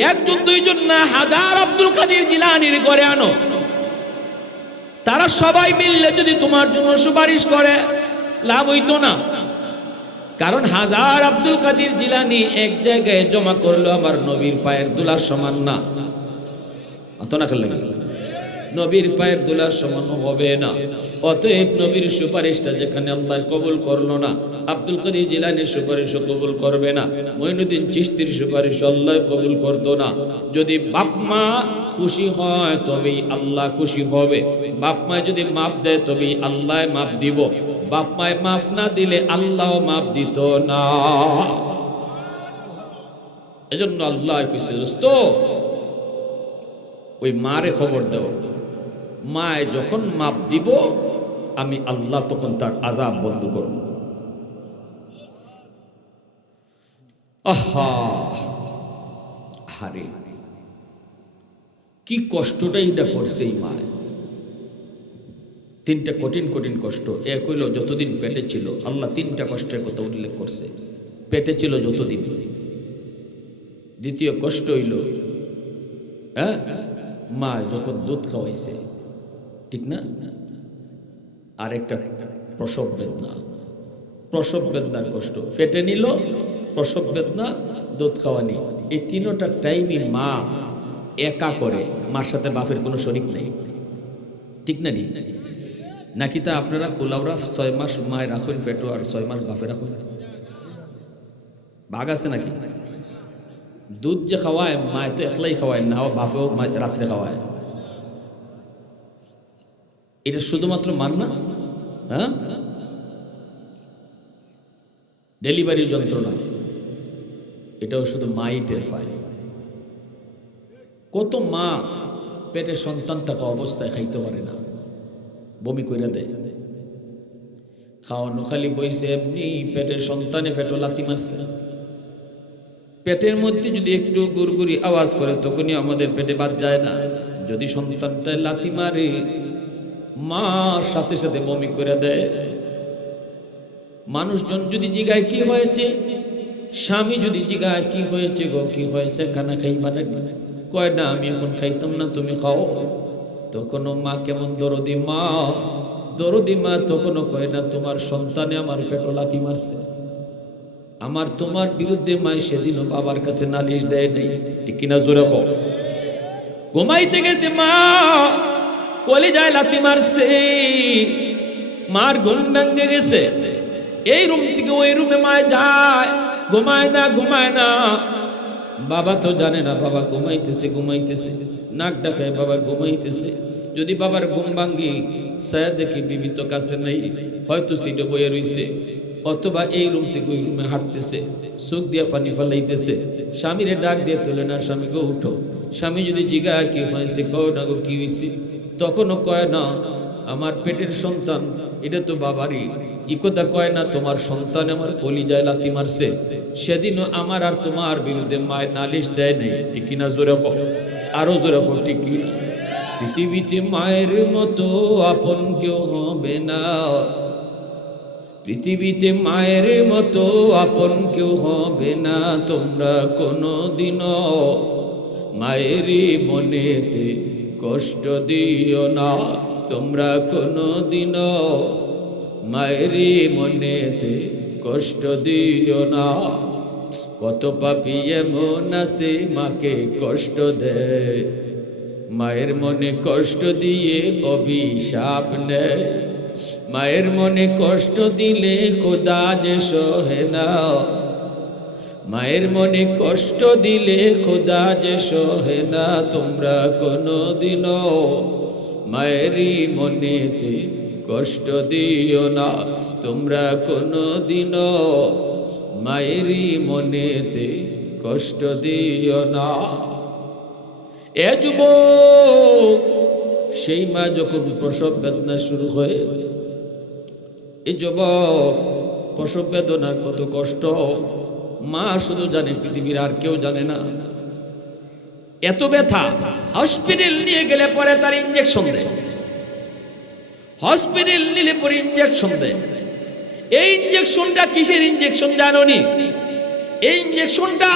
একজন দুইজন না, হাজার আব্দুল কাদের জিলানীর ঘরে আনো। তারা সবাই মিললে যদি তোমার জন্য সুপারিশ করে, লাভ হইতো না। কারণ হাজার আব্দুল কাদের জিলানী এক জায়গায় জমা করলো আমার নবীর পায়ের দুলার সমান না। অত না করলে নবীর পায়ের দুলার সমান হবে না। অতএব নবীর সুপারিশটা যেখানে আল্লাহ কবুল করলো না, আব্দুল কাদের জিলানীর সুপারিশও কবুল করবে না, মঈনুদ্দিন চিশতির সুপারিশ আল্লাহ কবুল করতো না। যদি বাপ মা খুশি হয় তবেই আল্লাহ খুশি হবে, বাপ মা যদি মাপ দেয় তবেই আল্লাহ মাপ দিব, বাপ মায় মাফ না দিলে আল্লাহ মাফ দিত না। এজন্য আল্লাহ কইছে দোস্ত, ওই মারে খবর দাও, মায় যখন মাপ দিব আমি আল্লাহ তখন তার আযাব বন্ধ করব। আহা হারে, কি কষ্টটা এটা করছে এই মায়। তিনটা কঠিন কঠিন কষ্ট। এক হইল যতদিন পেটে ছিল, আল্লাহ তিনটা কষ্টের কথা উল্লেখ করছে, পেটে ছিল যতদিন। দ্বিতীয় কষ্ট হইল মা যখন দুধ খাওয়াইছে, ঠিক না? আরেকটা প্রসব বেদনা, প্রসব বেদনার কষ্ট, পেটে নিল, প্রসব বেদনা, দুধ খাওয়ানি। এই তিনটা টাইমই মা একা করে, মার সাথে বাপের কোনো শরীক নেই, ঠিক না? নি নাকি তা আপনারা কোলাউরা 6 মাস মায় রাখুন পেটো আর 6 মাস বাপে রাখুন? ভাগ আছে নাকি? দুধ যে খাওয়ায় মায় তো একলাই খাওয়ায় না, বাপেও রাত্রে খাওয়ায়। এটা শুধুমাত্র মান না, হ্যাঁ? ডেলিভারির যন্ত্রণা এটাও শুধু মাই টের পায়। কত মা পেটে সন্তান থাকা অবস্থায় খাইতে পারে না, বমি কইরা দেয়। খাওয়ানো খালি বইছে এমনি, পেটের সন্তানে পেটো লাথি মারছে। পেটের মধ্যে যদি একটু গুড়গুড়ি আওয়াজ করে তখনই আমাদের পেটে বাদ যায় না। যদি সন্তানটা লাথি মারে, মা সাথে সাথে বমি করে দেয়। মানুষজন যদি জিগায় কি হয়েছে, স্বামী যদি জিগায় কি হয়েছে গো, কি হয়েছে, খানা খাইবা না? কয় না আমি এখন খাইতাম না, তুমি খাও। তখনও মা কেমন দরদি মা, দরদি মা তখনও কয় না তোমার সন্তানে আমার পেটো লাথি মারছে। আমার তোমার বিরুদ্ধে মা সেদিনও বাবার কাছে নালিশ দেয় নাই, ঠিক কিনা? জোরে হোক। ঘুমাইতে গেছে মা, কলিজায় লাথি মারছে, মার ঘুম ভেঙে গেছে। এই রুম থেকে ওই রুমে মা যায়, ঘুমায় না, ঘুমায় না। বাবা তো জানে না বাবা ঘুমাইতেছে, ঘুমাইতেছে, নাক ডাকায় বাবা ঘুমাইতেছে। যদি বাবার ঘুম ভাঙ্গি ছায়া দেখি বিবি তো কাছে নেই, হয়তো সিটে বয়ে রইছে, অথবা এই রুম থেকে ওই রুমে হাঁটতেছে, চোখ দিয়ে পানি ফালাইতেছে। স্বামীরে ডাক দিয়ে তোলে না, স্বামী গো উঠো। স্বামী যদি জিগা কি হয়েছে, কও না গো কি হয়েছে, তখনও কয় না আমার পেটের সন্তান, এটা তো বাবারই। ই কথা কয় না তোমার সন্তান আমার কলিজায় লাথি মারছে। সেদিনও আমার আর তোমার বিরুদ্ধে মায়ের নালিশ দেয় নাই, ঠিক কিনা? জোরে হোক, আরো জোরে হোক, ঠিক কিনা? পৃথিবীতে মায়ের মতো আপন কেউ হবে না, পৃথিবীতে মায়ের মতো আপন কেউ হবে না। তোমরা কোনো দিনও মায়েরই মনেতে কষ্ট দিও না, তোমরা কোনোদিনও মায়েরই মনেতে কষ্ট দিও না। কত পাপী এমন আছে মাকে কষ্ট দেয়, মায়ের মনে কষ্ট দিয়ে অভিশাপ নেয়। মায়ের মনে কষ্ট দিলে খোদা যে সহে না, মায়ের মনে কষ্ট দিলে খোদা যে সহে না। তোমরা কোনোদিনও মায়েরই মনেতে কষ্ট দিও না, তোমরা কোনোদিনও মায়েরই মনেতে কষ্ট দিও না। এ যুবক, সেই মা যখন প্রসব বেদনা শুরু হয়, এই যুবক প্রসব বেদনার কত কষ্ট মা শুধু জানে, পৃথিবীর আর কেউ জানে না। এত ব্যথা, হসপিটাল নিয়ে গেলে পরে তার ইঞ্জেকশন দেয়, হসপিটাল নিলে পরে ইঞ্জেকশন দেয়। এই ইঞ্জেকশনটা কিসের ইঞ্জেকশন জানো নি? এই ইঞ্জেকশনটা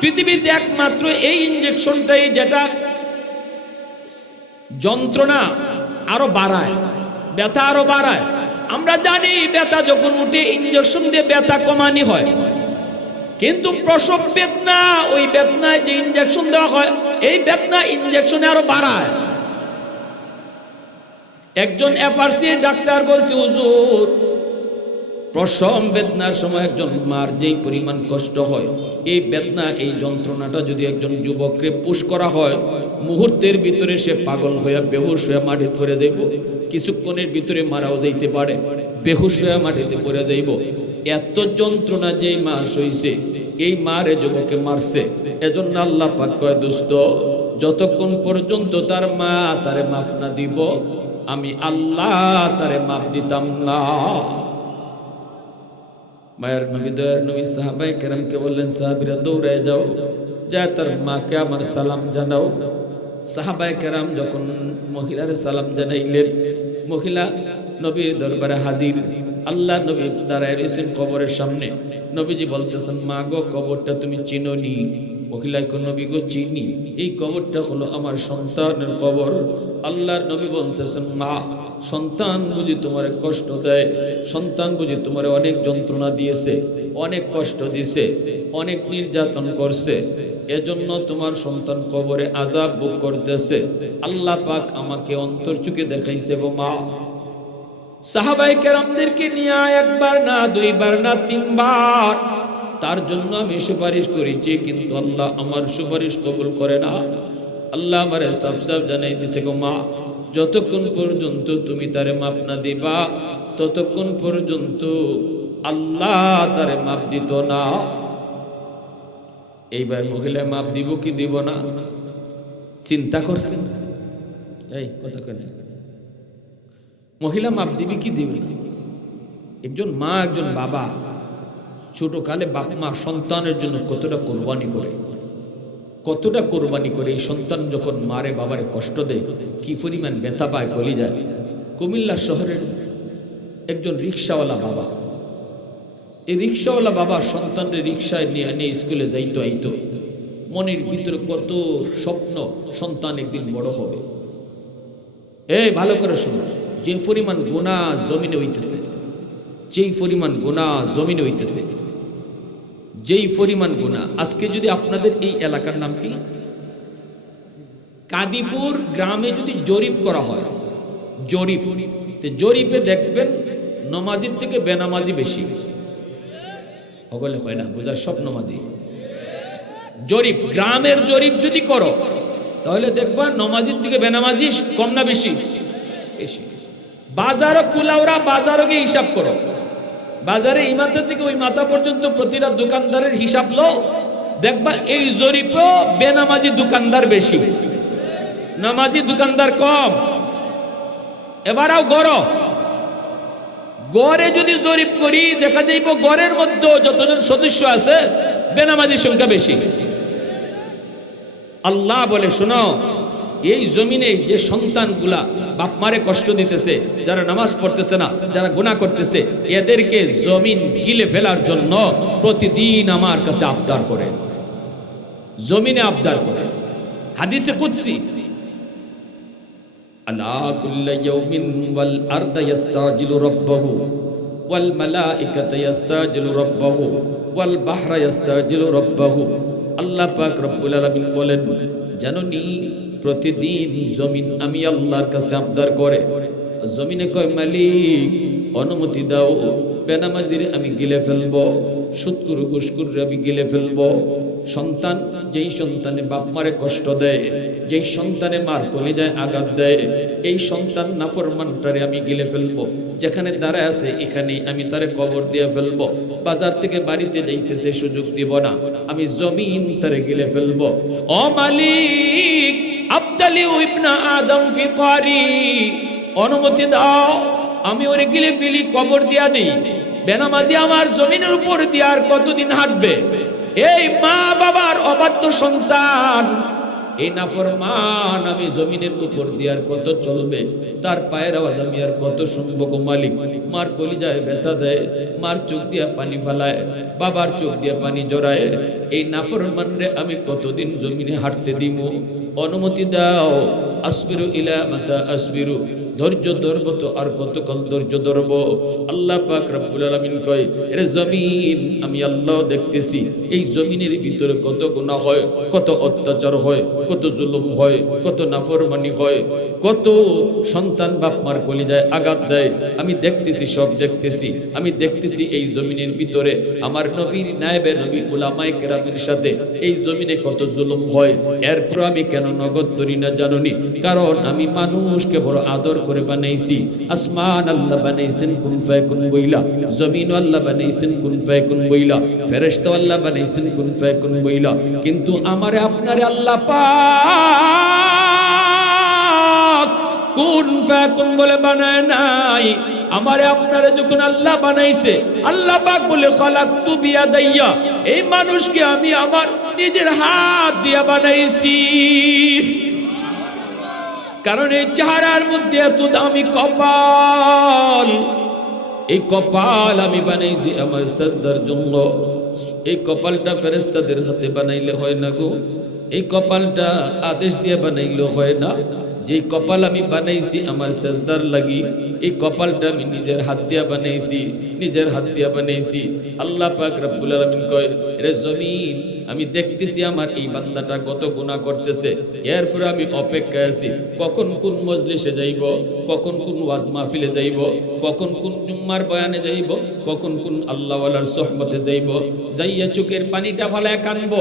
পৃথিবীতে একমাত্র এই ইঞ্জেকশনটাই যেটা যন্ত্রণা আরো বাড়ায়, ব্যথা আরো বাড়ায়। আমরা জানি ব্যথা যখন উঠে ইঞ্জেকশন দিয়ে ব্যথা কমানি হয়, কিন্তু প্রসব বেদনা, ওই বেদনায় যে ইঞ্জেকশন দেওয়া হয়, এই বেদনা ইঞ্জেকশনে আরো বাড়ায়। একজন এফআরসি ডাক্তার বলছে, হুজুর প্রসব বেদনার সময় একজন মার যেই পরিমাণ কষ্ট হয়, এই বেদনা, এই যন্ত্রণাটা যদি একজন যুবককে পুশ করা হয়, মুহূর্তের ভিতরে সে পাগল হয়ে বেহুশ হয়ে মাটিতে পড়ে যাইব, কিছুক্ষণের ভিতরে মারাও যাইতে পারে, বেহুশ হয়ে মাটিতে পড়ে যাইব। এত যন্ত্রণা যেই মা সইছে, এই মারে যুবকে মারছে। এজন্য আল্লাহ পাক কয়, দোস্ত, যতক্ষণ পর্যন্ত তার মা তারে মাফ না দিব, আমি আল্লাহ তারে মাফ দিতাম না। মায়ের নবী, দয়ার নবী সাহাবায়ে কেরামকে বললেন, সাহাবীরা দৌড়ায় যাও, যা তার মাকে আমার সালাম জানাও। সাহাবায়ে কেরাম যখন মহিলার সালাম জানাইলেন, মহিলা নবীর দরবারে হাজির। আল্লাহ নবী দাঁড়ায় রয়েছেন কবরের সামনে। নবীজি বলতেছেন, মা গো, কবরটা তুমি চিনোনি? মহিলাকে, নবী গো, চিনি, এই কবরটা হলো আমার সন্তানের কবর। আল্লাহর নবী বলতেছেন, মা, সন্তান বুঝি তোমার কষ্ট দেয়, সন্তান বুঝি তোমার অনেক যন্ত্রণা দিয়েছে, অনেক কষ্ট দিয়েছে, অনেক নির্যাতন করছে, এজন্য তোমার সন্তান কবরে আযাব ভোগ করতেছে। আল্লাহ পাক আমাকে অন্তর চোখে দেখাইছে গো মা। সাহাবায়ে কেরামদেরকে নিয়ে একবার না, দুইবার না, তিনবার তার জন্য আমি সুপারিশ করেছি, কিন্তু আল্লাহ আমার সুপারিশ কবুল করে না। আল্লাহ আমারে সাফ সাফ জানাই দিছে গো মা, যতক্ষণ পর্যন্ত তুমি তারে মাপ না দিবা, ততক্ষণ পর্যন্ত আল্লাহ তারে মাপ দিত না। এইবার মহিলা মাপ দিব কি দিব না চিন্তা করছেন? এই কথা কেন, মহিলা মাপ দিবি কি দিবি? একজন মা, একজন বাবা ছোটকালে বাপ মা সন্তানের জন্য কতটা কোরবানি করে, কতটা কোরবানি করে। এই সন্তান যখন মারে বাবারে কষ্ট দেয়, কি পরিমাণ ব্যথা পায় কলিজায়। কুমিল্লা শহরের একজন রিক্সাওয়ালা বাবা, এই রিক্সাওয়ালা বাবা সন্তানকে রিক্সায় নিয়ে নিয়ে স্কুলে যাইতো আইতো, মনের ভিতরে কত স্বপ্ন, সন্তান একদিন বড় হবে। এই ভালো করে শুনো, যে পরিমাণ গুনাহ জমিনে হইতেছে, যেই পরিমাণ গুনাহ জমিনে হইতেছে, যেই পরিমাণ গুনাহ। আজকে যদি আপনাদের এই এলাকার নাম কি, কাদিপুর গ্রামে যদি জরিপ করা হয়, জরিপে দেখবেন নমাজির থেকে বেনামাজি বেশি। ওগুলো হয় না বোঝার, সব নমাজি। জরিপ, গ্রামের জরিপ যদি করো, তাহলে দেখবা নমাজির থেকে বেনামাজি কম না বেশি? বেশি। বাজারও কুলাউরা, বাজারও গিয়ে হিসাব করো, বাজারে এই মাথা থেকে ওই মাথা পর্যন্ত প্রতিটা দোকানদারের হিসাব লো, দেখবা এই জরিপেও বেনামাজি দোকানদার বেশি, নামাজি দোকানদার কম। এবারও গড়ে যদি জরিপ করি, দেখা যাইব গড়ের মধ্যে যতজন সদস্য আছে, বেনামাজির সংখ্যা বেশি। আল্লাহ বলে, শোনো, এই জমিনে যে সন্তানগুলা বাপ মারে কষ্ট দিতেছে, যারা নামাজ পড়তেছে না, যারা গুনাহ করতেছে, এদেরকে জমিন গিলে ফেলার জন্য প্রতিদিন আমার কাছে আবদার করে, জমিনে আবদার করে। হাদিসে কুদসি, আলা কুল্লি ইয়াউমিন ওয়াল আরদু ইস্তাজিলু রাব্বাহু ওয়াল মালাইকাতু ইস্তাজিলু রাব্বাহু ওয়াল বাহরা ইস্তাজিলু রাব্বাহু। আল্লাহ পাক রব্বুল আলামিন বলেন, জানোনি প্রতিদিন জমিন আমি আল্লাহর কাছে আবদার করে। জমিনে কয়, মালিক অনুমতি দাও, বেনামাজির আমি গিলে ফেলবো, সুদকুর ঘুষকুর আমি গিলে ফেলবো। সন্তান, যেই সন্তানে বাপ মারে কষ্ট দেয়, যেই সন্তানে মার কলিজায় আঘাত দেয়, এই সন্তান নাফরমানটারে আমি গিলে ফেলবো। যেখানে দাঁড়ায় আছে এখানেই আমি তারে কবর দিয়ে ফেলবো। বাজার থেকে বাড়িতে যাইতেছে সুযোগ দিব না, আমি জমিন তারে গিলে ফেলবো। ও মালিক, আবতালি ইবনা আদম ফি কারি, অনুমতি দাও, আমি ওরে গিলে ফেলি, কবর দিয়া দিই। বেনামাজি আমার জমিনের উপর দিয়ে আর কতদিন হাঁটবে? এই মা বাবার অবাধ্য সন্তান, এই নাফরমান আমি জমিনের উপর দিয়ে আর কত চলবে? তার পায়ের আওয়াজ আমি আর কত শুনবো গো মালিক? মার কলিজায় ব্যথা দেয়, মার চোখ দিয়া পানি ফালায়, বাবার চোখ দিয়া পানি জড়ায়। এই নাফরমান রে আমি কতদিন জমিনে হাঁটতে দিব? অনুমতি দাও। আসবিরু ইলা মাতা আসবিরু, ধৈর্য ধরবো তো আর কতকাল ধৈর্য ধরবো? আল্লাহ পাক রব্বুল আলামিন কয়, এর জমিন আমি আল্লাহ দেখতেছি, এই জমিনের ভিতরে কত গুনাহ হয়, কত অত্যাচার হয়, কত জুলুম হয়, কত নাফরমানি হয়, কত সন্তান বাপ মার কলিজায় আঘাত দেয়। আমি দেখতেছি, সব দেখতেছি। আমি দেখতেছি এই জমিনের ভিতরে আমার নবীর নায়েবে নবী উলামায়ে কেরামের সাথে এই জমিনে কত জুলুম হয়। এরপর আমি কেন নগদ ধরি না জানোনি? কারণ আমি মানুষকে বড় আদর করে বানাইছি। আসমান আল্লাহ বানাইছেন কুন ফায়াকুন বইলা, জমিন আল্লাহ বানাইছেন কুন ফায়াকুন বইলা, ফেরেশতা আল্লাহ বানাইছেন কুন ফায়াকুন বইলা। কিন্তু আমারে আপনারে আল্লাহ পাক কুন ফায়াকুন বলে বানায় নাই। আমারে আপনারে যখন আল্লাহ বানাইছে, আল্লাহ পাক বলে খালাকতু বিয়াদাইয়া, এই মানুষকে আমি আমার নিজের হাত দিয়া বানাইছি। কারণ এই চেহারার মধ্যে এত দামি কপাল, এই কপাল আমি বানাইছি আমার সাজদার জন্য। এই কপালটা ফেরেশতাদের হাতে বানাইলে হয় না গো, এই কপালটা আদেশ দিয়ে বানাইলে হয় না। যে কপাল আমি বানাইছি আমার সাজদার লাগি, এই কপালটা আমি নিজের হাত দিয়া বানাইছি, নিজের হাত দিয়া বানাইছি। আল্লাহ পাক রব্বুল আলামিন কয়, রে জমিন আমি দেখতেছি আমার এই বান্দাটা কত গুনাহ করতেছে। এরপর আমি অপেক্ষায় আছি কখন কোন মজলিসে যাইব, কখন কোন ওয়াজ মাহফিলে যাইব, কখন কোন জুম্মার বয়ানে যাইব, কখন কোন আল্লাহওয়ালার সোহবতে যাইব, যাইয়া চোখের পানিটা ফালায় কানবো।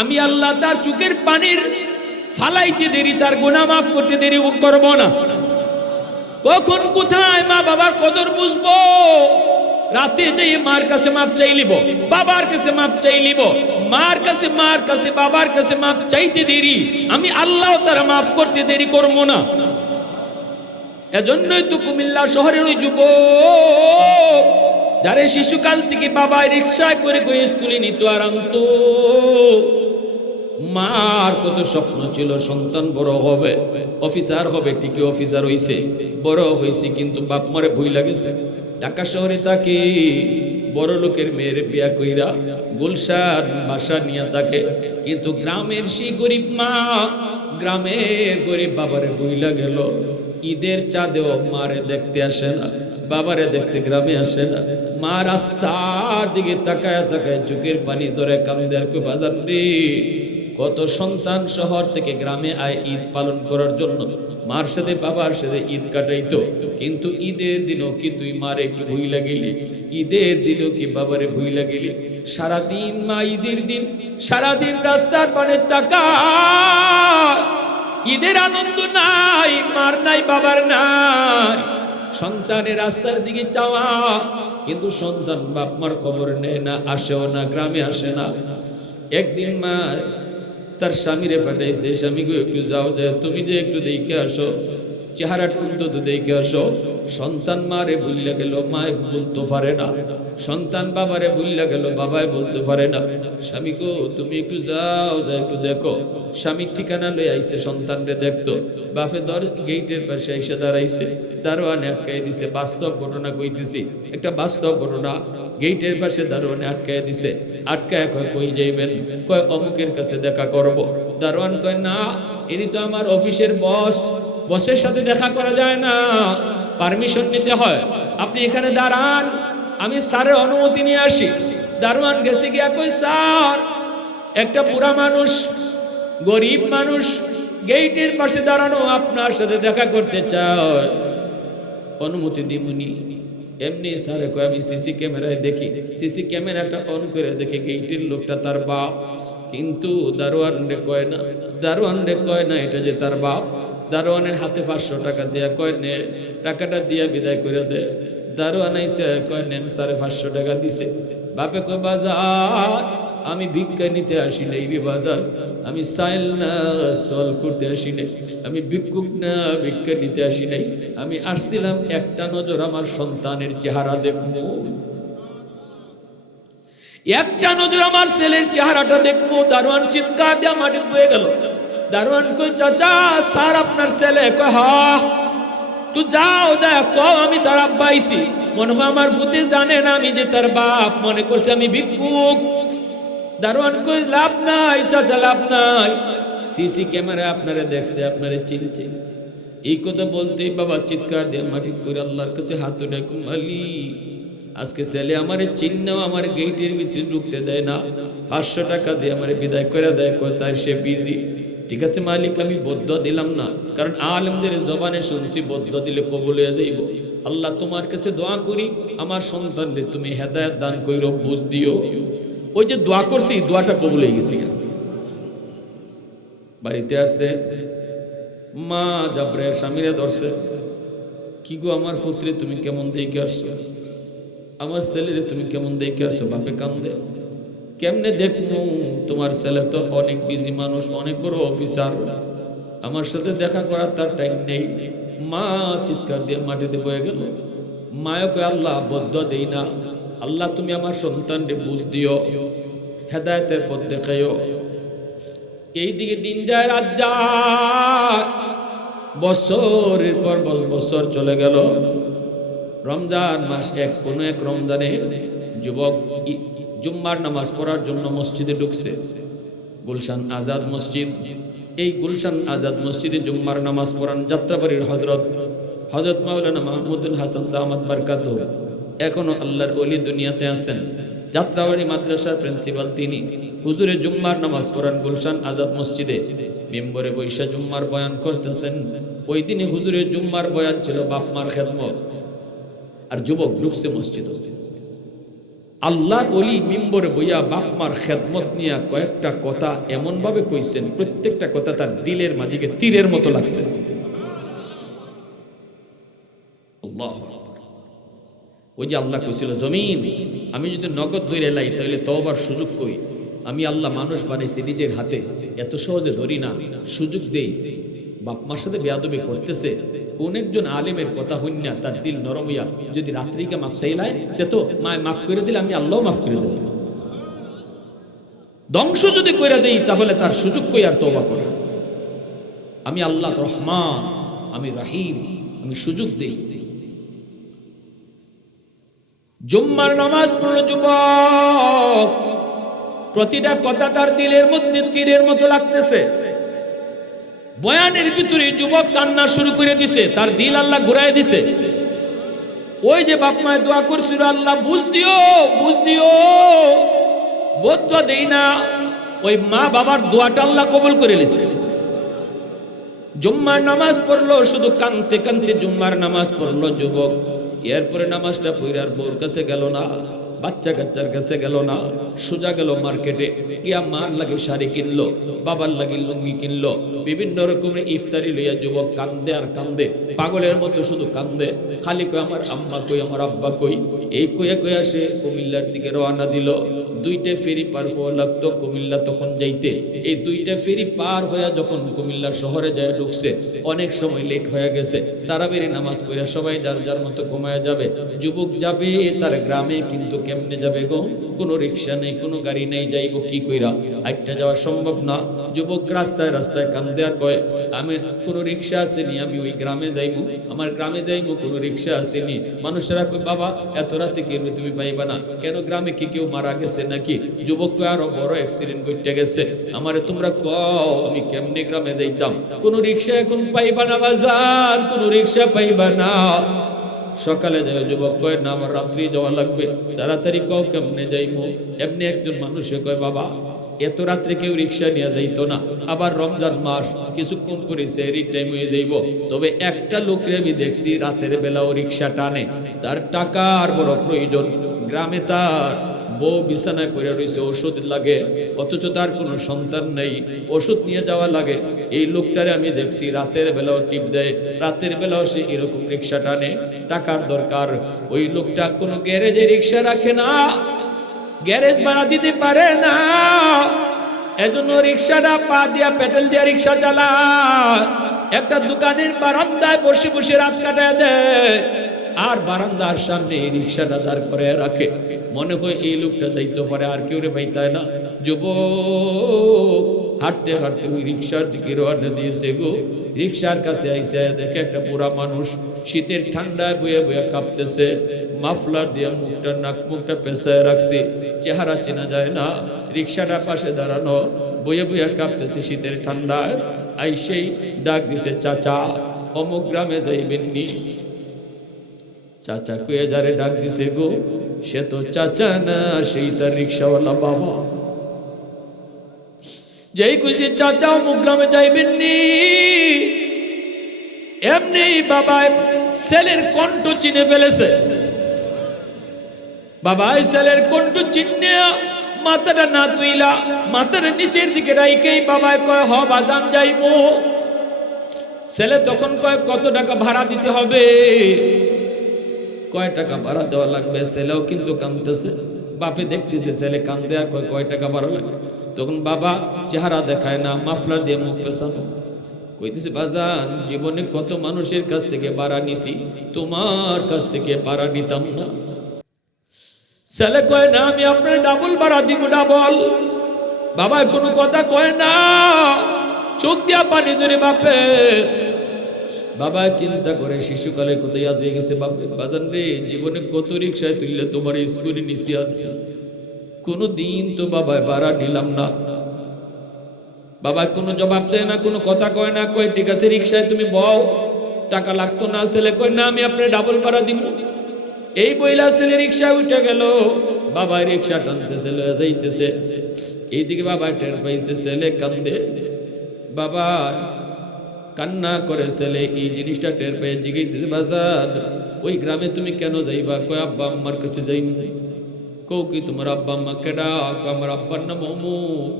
আমি আল্লাহ তার চোখের পানির ফালাইতে দেরি, তার গুনাহ মাফ করতে দেরি করব না। কখন কোথায় মা বাবার কদর বুঝবো? রাতে যাই মার কাছে মাফ চাই লিব, বাবার কাছে মাফ চাই লিব, মার কাছে বাবার কাছে মাফ চাইতে দেরি, আমি আল্লাহ তারা মাফ করতে দেরি করব না। এজন্যই তো কুমিল্লা শহরের ওই যুবক যারে শিশুকাল থেকে বাবা রিকশায় করে করে স্কুলে নিত আর আনতো, মার কত স্বপ্ন ছিল সন্তান বড় হবে, অফিসার হবে, ঠিকই অফিসার হইছে, বড় হইছে, কিন্তু বাপ মারে ভুল লাগেছে। ঢাকা শহরে তাকে বড় লোকের মেয়ের বিয়া কইরা গুলশান বাসা নিয়ে থাকে, কিন্তু গ্রামের সেই গরিব মা, গ্রামের গরিব বাবারে ভুইলা গেল। ঈদের চাঁদেও মারে দেখতে আসে না, বাবারে দেখতে গ্রামে আসে না। মা রাস্তার দিকে তাকায় তাকায় চোখের পানি ধরে কান্দে আর কই, বাজান রে, কত সন্তান শহর থেকে গ্রামে আয় ঈদ পালন করার জন্য, মার সাথে বাবার সাথে ঈদ কাটাইতো, কিন্তু ঈদের দিনও কি তুই মারে একটু ভুইলা গেলি? ঈদের দিনও কি বাবারে ভুইলা গেলি? সারাদিন মা ঈদের দিন সারাদিন রাস্তার পানে তাকায়, ঈদের আনন্দ নাই, মার নাই, বাবার নাই। সন্তানের রাস্তার দিকে চাওয়া, কিন্তু সন্তান বাপ মার খবর নেয় না, আসেও না, গ্রামে আসে না। একদিন মা তার স্বামীরে পাঠাইছে, স্বামীকে একটু যাও, যায় তুমি যে একটু দেখে আসো, চেহারাটা অন্তত দেখে আসো। সন্তান মারে ভুলিয়া গেল, মায়ে বলতে পারে না, সন্তান বাবারে ভুলিয়া গেল, বাবায় বলতে পারে না। স্বামী গো তুমি একটু যাও, যা একটু দেখো। স্বামীর ঠিকানা লই আইছে সন্তানরে দেখতো, বাপে গেটের পাশে এসে দাঁড়াইছে, দারোয়ানে আটকাই দিছে। বাস্তব ঘটনা কইতেছি, একটা বাস্তব ঘটনা। গেটের পাশে দারোয়ানে আটকাই দিছে, আটকায় কয় কই যাইবেন? কয় অমুকের কাছে দেখা করব। দারোয়ান কয় না, ইনি তো আমার অফিসের বস, বসের সাথে দেখা করা যায় না, পারমিশন নিতে হয়। আপনি এখানে দাঁড়ান, আমি স্যারের অনুমতি নিয়ে আসি। দারোয়ান গেছে গিয়া কই, স্যার একটা বুড়া মানুষ, গরিব মানুষ গেটের পাশে দাঁড়ানো, আপনার সাথে দেখা করতে চায়, অনুমতি দিবনি? এমনি স্যার কয়, আমি সিসি ক্যামেরায় দেখি, সিসি ক্যামেরাটা অন করে দেখে গেটের লোকটা তার বাপ, কিন্তু দারোয়ান রে কয় না, দারোয়ান রে কয় না এটা যে তার বাপ। দারোয়ানের হাতে 500 টাকা দিয়া কয়, নে টাকাটা দিয়া বিদায় করে দে। দারোয়ান আইসে কয়, নেন। স্যারে 500 টাকা দিছে। বাপে কয়, বাজার আমি ভিক্ষা নিতে আসি নাই রে বাজার, আমি সাইল না সল করতে আসি নাই, আমি ভিক্ষুক না ভিক্ষা নিতে আসি নাই, আমি আসছিলাম একটা নজর আমার সন্তানের চেহারা দেখবো, একটা নজর আমার ছেলের চেহারাটা দেখবো। দারোয়ান চিৎকার দিয়ে মাটি বয়ে গেল। দারোয়ান কই, চাচা স্যার আপনার ছেলে? কয়, হ্যাঁ। তুই যাও, যা কও আমি তার আব্বা আইছি। মনে হয় আমার ফুতে জানে না আমি যে তার বাপ, মনে করছে আমি ভিক্ষুক। দারোয়ান কই, লাভ নাই চাচা, লাভ নাই, সিসি ক্যামেরা আপনারে দেখছে, আপনারে চিনছে। এই কথা বলতেই বাবা চিৎকার দিয়ে মাটি করে আল্লাহর কাছে হাত উঠে, মালিক আজকে ছেলে আমারে চিহ্নও আমার গেটের ভিতরে ঢুকতে দেয় না, 500 টাকা দিয়ে আমারে বিদায় করে দেয়, তাই সে বিজি। ঠিক আছে মালিক, আমি বদদুয়া দিলাম না, কারণ আলেমদের জবানে শুনছি বদদুয়া দিলে কবুল হয়ে যাইব। আল্লাহ তোমার কাছে দোয়া করি, আমার সন্তানরে তুমি হেদায়েত দান কইরো, বুঝ দিও। ওই যে দোয়া করছি, দোয়াটা কবুল হয়ে গেছে। বাড়িতে আসছে, মা জাবরের স্বামীরে ধরছে, কি গো আমার পুত্রে তুমি কেমন দেখে আসছো, আমার ছেলেরে তুমি কেমন দেখে আসছো? বাপে কান্দে, কেমনে দেখবো, তোমার ছেলে তো অনেক বিজি মানুষ, অনেক বড় অফিসার, আমার সাথে দেখা করার তার টাইম নেই। মা চিৎকার দিয়ে মাটিতে বয়ে গেল। মায়ও কয়, আল্লাহ বদদুয়া দেই না, আল্লাহ তুমি আমার সন্তানকে বুঝ দিও, হেদায়েতের পথ দেখাইও। এইদিকে দিন যায়, রাত যায়, বছরের পর বছর চলে গেল। রমজান মাস, কোনো এক রমজানে যুবক জুম্মার নামাজ পড়ার জন্য মসজিদে ঢুকছে, গুলশান আজাদ মসজিদ। এই গুলশান আজাদ মসজিদে জুম্মার নামাজ পড়ান যাত্রাবাড়ির হযরত মাওলানা মাহমুদুল হাসান দামাত বারকাতুহু, এখনো আল্লাহর ওলি দুনিয়াতে আছেন। যাত্রাবাড়ি মাদ্রাসার প্রিন্সিপাল তিনি। হুজুরে জুম্মার নামাজ পড়ান গুলশান আজাদ মসজিদে, মেম্বরে বৈশা জুম্মার বয়ান করতেছেন। ওই দিনে হুজুরের জুম্মার বয়ান ছিল বাপ মার খেদমত, আর যুবক ঢুকছে মসজিদে। আল্লাহর ওলি মিম্বরে বইয়া বাপ মার খেদমত নিয়ে কয়েকটা কথা এমন ভাবে কইছেন, প্রত্যেকটা কথা তার দিলের মাঝে তীরের মতো লাগছে। আল্লাহু আকবার। ওই যে আল্লাহ কইছিল, জমিন আমি যদি নগদ ধরে লাই তাহলে তওবার সুযোগ কই? আমি আল্লাহ মানুষ বানাইছি নিজের হাতে, এত সহজে ধরি না, সুযোগ দেই। বাপ মার সাথে বেয়াদবি করতেছে, কোন একজন আলেমের কথা হইনা তার দিল নরম হইয়া যদি রাত্রিকে মাফ চাইলায়, তে তো মায় মাফ করে দিলে আমি আল্লাহ মাফ করে দেব। ধ্বংস যদি কইরা দেই তাহলে তার সুযোগ কই আর তওবা করে? আমি আল্লাহ রহমান, আমি রহিম, আমি সুযোগ দেই। জুম্মার নামাজ পড়লো যুবক, প্রতিটা কথা তার দিলের মধ্যে তীরের মতো লাগতেছে। বয়ানের ভিতরে যুবক কান্না শুরু করে দিছে, তার দিল আল্লাহ ঘুরাই দিছে। ওই যে বাপ মায় দোয়া করছিল, আল্লাহ বুঝ দিও, বুঝ দিও, বদদুয়া দেই না, ওই মা বাবার দোয়াটা আল্লাহ কবুল করে নিছে। জুম্মার নামাজ পড়লো, শুধু কানতে কানতে জুম্মার নামাজ পড়লো যুবক। এরপরে নামাজটা পড়ার বউর কাছে গেল না, বাচ্চা কাচ্চার কাছে গেল না, সোজা গেল মার্কেটে গিয়া মার লাগে শাড়ি কিনলো, বাবার লাগে লুঙ্গি কিনলো, বিভিন্ন রকমের ইফতারি লইয়া যুবক কান্দে আর কান্দে, পাগলের মতো শুধু কান্দে, খালি কই আমার আম্মা কই, আমার আব্বা কই। এই কইয়া কইয়া সে কুমিল্লার দিকে রওনা দিল। 2টা ফেরি পার হওয়া লাগতো কুমিল্লা তখন যাইতে। এই 2টা ফেরি পার হইয়া যখন কুমিল্লা শহরে যায় ঢুকছে, অনেক সময় লেট হয়ে গেছে। তারাবির নামাজ পড়ে সবাই যার যার মতো ঘুমায় যাবে। যুবক যাবে তার গ্রামে, কিন্তু কেমনে যাবে গো, কোনো রিক্সা নেই, কোনো গাড়ি নেই, যাইব কি কইরা? হাইটটা যাওয়া সম্ভব না। যুবক রাস্তায় রাস্তায় কান্দে আর কয়, আমি কোনো রিক্সা আসেনি, আমি ওই গ্রামে যাইব, আমার গ্রামে যাইব, কোনো রিক্সা আসেনি। মানুষেরা কয়, বাবা এত রাতে কি তুমি পাইবা না কেন? গ্রামে কি কেউ মারা গেছে নাকি? যুবক কয়, আরো বড় অ্যাক্সিডেন্ট ঘটে গেছে, আমারে তোমরা কও আমি কেমনে গ্রামে যাইতাম? কোনো রিক্সা এখন পাইবা না বাজার, কোনো রিক্সা পাইবা না। সকালে যায় যুবক কয়, না আমার রাত্রি যাওয়া লাগবে, তাড়াতাড়ি কও কেমনে যাইমু? এমনি একজন মানুষে কয়, বাবা এত রাত্রে কেউ রিক্সা নিয়ে যাইতো না, আবার রমজান মাস, কিছুক্ষণ পরে সেহরির টাইম হয়ে যাইব। তবে একটা লোকরে আমি দেখছি রাতের বেলাও রিক্সা টানে, তার টাকার বড় প্রয়োজন। গ্রামে তার বউ বিছানায় পড়ে রয়েছে, ওষুধ লাগে, অথচ তার কোনো সন্তান নেই, ওষুধ নিয়ে যাওয়া লাগে। এই লোকটারে আমি দেখছি রাতের বেলাও টিপ দেয়, রাতের বেলাও সে এরকম রিক্সা টানে, টাকার দরকার। ওই লোকটা কোনো গ্যারেজে রিক্সা রাখে না, গ্যারেজ ভাড়া দিতে পারে না, এজন্য রিক্সাটা পা দিয়া পেট্রোল দিয়া রিক্সা চালায়। একটা দোকানের বারান্দায় বসে বসে রাত কাটায় দেয়, আর বারান্দার সামনে এই রিক্সাটা দাঁড় করে রাখে। মনে হয় এই লোকটা যাইতে পারে, আর কেউ রে পাইতায় না। যুবক হাঁটতে হাঁটতে ওই রিক্সার দিকে রওনা দিয়েছে গো। রিক্সার কাছে আইসা দেখে একটা বুড়া মানুষ শীতের ঠান্ডায় বয়ে বয়ে কাঁপতেছে, মাফলার দিয়ে মুখটা নাক মুখটা পেঁচায় রাখছে, চেহারা চেনা যায় না। রিক্সাটা পাশে দাঁড়ানো, বয়ে বয়ে কাঁপতেছে শীতের ঠান্ডায়। আইসেই ডাক দিছে, চাচা অমুক গ্রামে যাইবেননি? চাচা কুয়ে যারে ডাক দিছে গো, সে তো চাচা না, সেই তার রিক্সাওয়ালা বাবা। যেই কইছে চাচা অমুক গ্রামে যাইবেননি, এমনি বাবা ছেলের কণ্ঠ চিনে ফেলেছে। বাবা ছেলের কণ্ঠ চিনে মাথাটা না তুইলা মাথাটা নিচের দিকে রাইকেই বাবা কয়, হ বাজান যাইবো। ছেলে তখন কয়, কত টাকা ভাড়া দিতে হবে? কয় টাকা ভাড়া দেওয়া লাগবে? ছেলেও কিন্তু কাঁদতেছে, বাপে দেখতেছে ছেলে কান্দে, আর কয় টাকা ভাড়া লাগবে? তখন বাবা চেহারা দেখায় না, মাফলার দিয়ে মুখ পেছানো, কইতেছে, বাজান জীবনে কত মানুষের কাছ থেকে ভাড়া নিছি, তোমার কাছ থেকে ভাড়া নিতাম না। ছেলে কয়, না আমি আপনার ডাবল ভাড়া দিব, ডাবল। বাবা কোনো কথা কয় না, চোখ দিয়া পানি ধরে বাপে। বাবা চিন্তা করে শিশুকালে কোথায় ইয়াদ হয়ে গেছে, বাজান রে জীবনে কত রিক্সায় তুললে তোমার স্কুলে নিচে আছে, কোনো দিন তো বাবা ভাড়া নিলাম না। বাবা কোনো জবাব দেয় না, কোনো কথা কয় না। কয়, ঠিক আছে রিক্সায় তুমি বও, টাকা লাগতো না। ছেলে কয়, না আমি আপনার ডাবল ভাড়া দিব। এই বইলা ছেলে রিক্সায় উঠে গেল। বাবা রিক্সা টানতেছে, লয়ে যাইতেছে। এইদিকে বাবা টের পাইছে ছেলে কান্দে, বাবা কান্না করে। ছেলে এই জিনিসটা টের পেয়ে জিজ্ঞাসা, বাজার ওই গ্রামে তুমি কেন যাইবা? কয়, আব্বা আম্মার কাছে যাই। কও কি তোমার আব্বা আম্মা কেডা? আমার আব্বার নাম অমুক,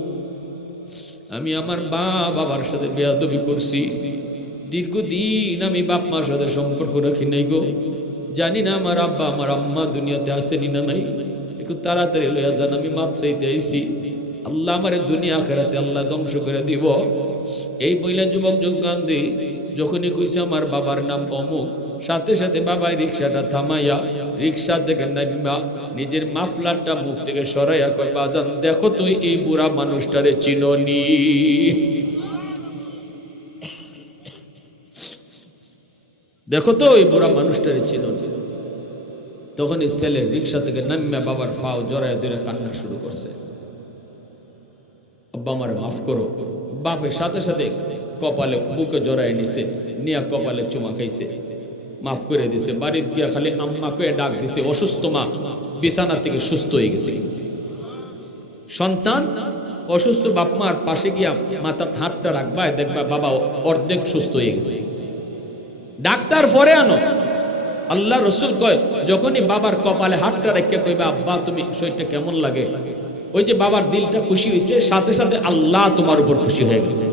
আমি আমার বাবার সাথে বেয়াদবি করছি, দীর্ঘদিন আমি বাপ মার সাথে সম্পর্ক রাখি নাই গো, জানি না আমার আব্বা আমার আম্মা দুনিয়াতে আসেনি না নাই, একটু তাড়াতাড়ি লইয়া যান, আমি মাপ চাইতে আইছি, আল্লাহ আমারে দুনিয়া আখিরাতে আল্লাহ ধ্বংস করে দিব। এই বইলা যুবক যোগান্দি যখনই কইছে আমার বাবার নাম অমুক, সাথে সাথে বাবা রিক্সাটা থামাইয়া রিক্সা থেকে নামিয়া নিজের মাফলারটা মুখ থেকে সরাইয়া কয়, বাজান দেখো তুই এই বুড়া মানুষটারে চিননি? দেখো তো এই বুড়া মানুষটারে চিননি? তখন এই ছেলে রিক্সা থেকে নামিয়া বাবার ফাও জড়ায় ধরে কান্না শুরু করছে, আব্বা আমারে মাফ করো। বাপের সাথে সাথে কপালে বুকে জড়ায় নিছে, নিয়া কপালে চুমা খাইছে, মাফ করে দিছে। বাড়ির গিয়া খালি আম্মাকে ডাক দিছে, অসুস্থ মা বিছানা থেকে সুস্থ হয়ে গেছে। সন্তান অসুস্থ বাপ মার পাশে গিয়া মাথা হাতটা রাখবা, দেখবা বাবা অর্ধেক সুস্থ হয়ে গেছে। ডাক্তার পরে আনো। আল্লাহ রসুল কয়, যখনই বাবার কপালে হাতটা রেখে কইবা, আব্বা তুমি শরীরটা কেমন লাগে, ওই যে বাবার দিলটা খুশি হয়েছে, সাথে সাথে আল্লাহ তোমার উপর খুশি হয়ে গেছে।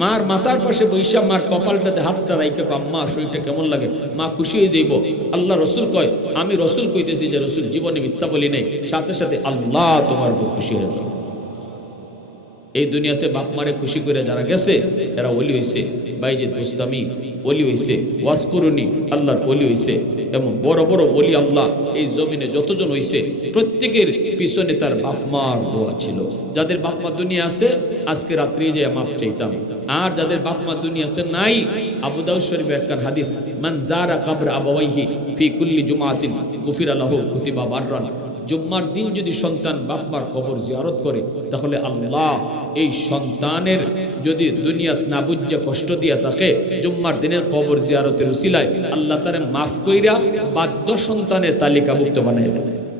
মার মাথার পাশে বৈশা মার কপালটাতে হাতটা রাইখে আম্মা শরীরটা কেমন লাগে, মা খুশি হয়ে যাইব। আল্লাহ রসুল কয়, আমি রসুল কইতেছি যে রসুল জীবনে মিথ্যা বলি নাই, সাথে সাথে আল্লাহ তোমার উপর খুশি হয়ে যাবে। এই দুনিয়াতে বাপ মারে খুশি করে যারা গেছে এরা ওলি হইছে। বাইজিদ বুস্তামি ওলি হইছে, ওয়াসকুরুনি আল্লাহর ওলি হইছে। এবং বড় বড় ওলি আল্লাহ এই জমিনে যতজন হইছে প্রত্যেকের পিছনে তার বাপ মার দোয়া ছিল। যাদের বাপ মা দুনিয়া আছে আজকে রাত্রি যে মাপ চাইতাম। আর যাদের বাপ মা দুনিয়াতে নাই, আবু দাউদ শরীফের একটা হাদিস, মান যারা কবর আবাওয়াইহি ফি কুল্লি জুমআতিন গুফিরা লাহু কুতিবা বাররান। জুম্মার দিন যদি সন্তান বাপমার কবর জিয়ারত করে তাহলে আল্লাহ এই সন্তানের যদি দুনিয়াত না বুঝে কষ্ট দিয়া থাকে, জুম্মার দিনের কবর জিয়ারতের উসিলায় আল্লাহ তারে মাফ কইরা বাধ্য সন্তানের তালিকাভুক্ত বানাই দেন।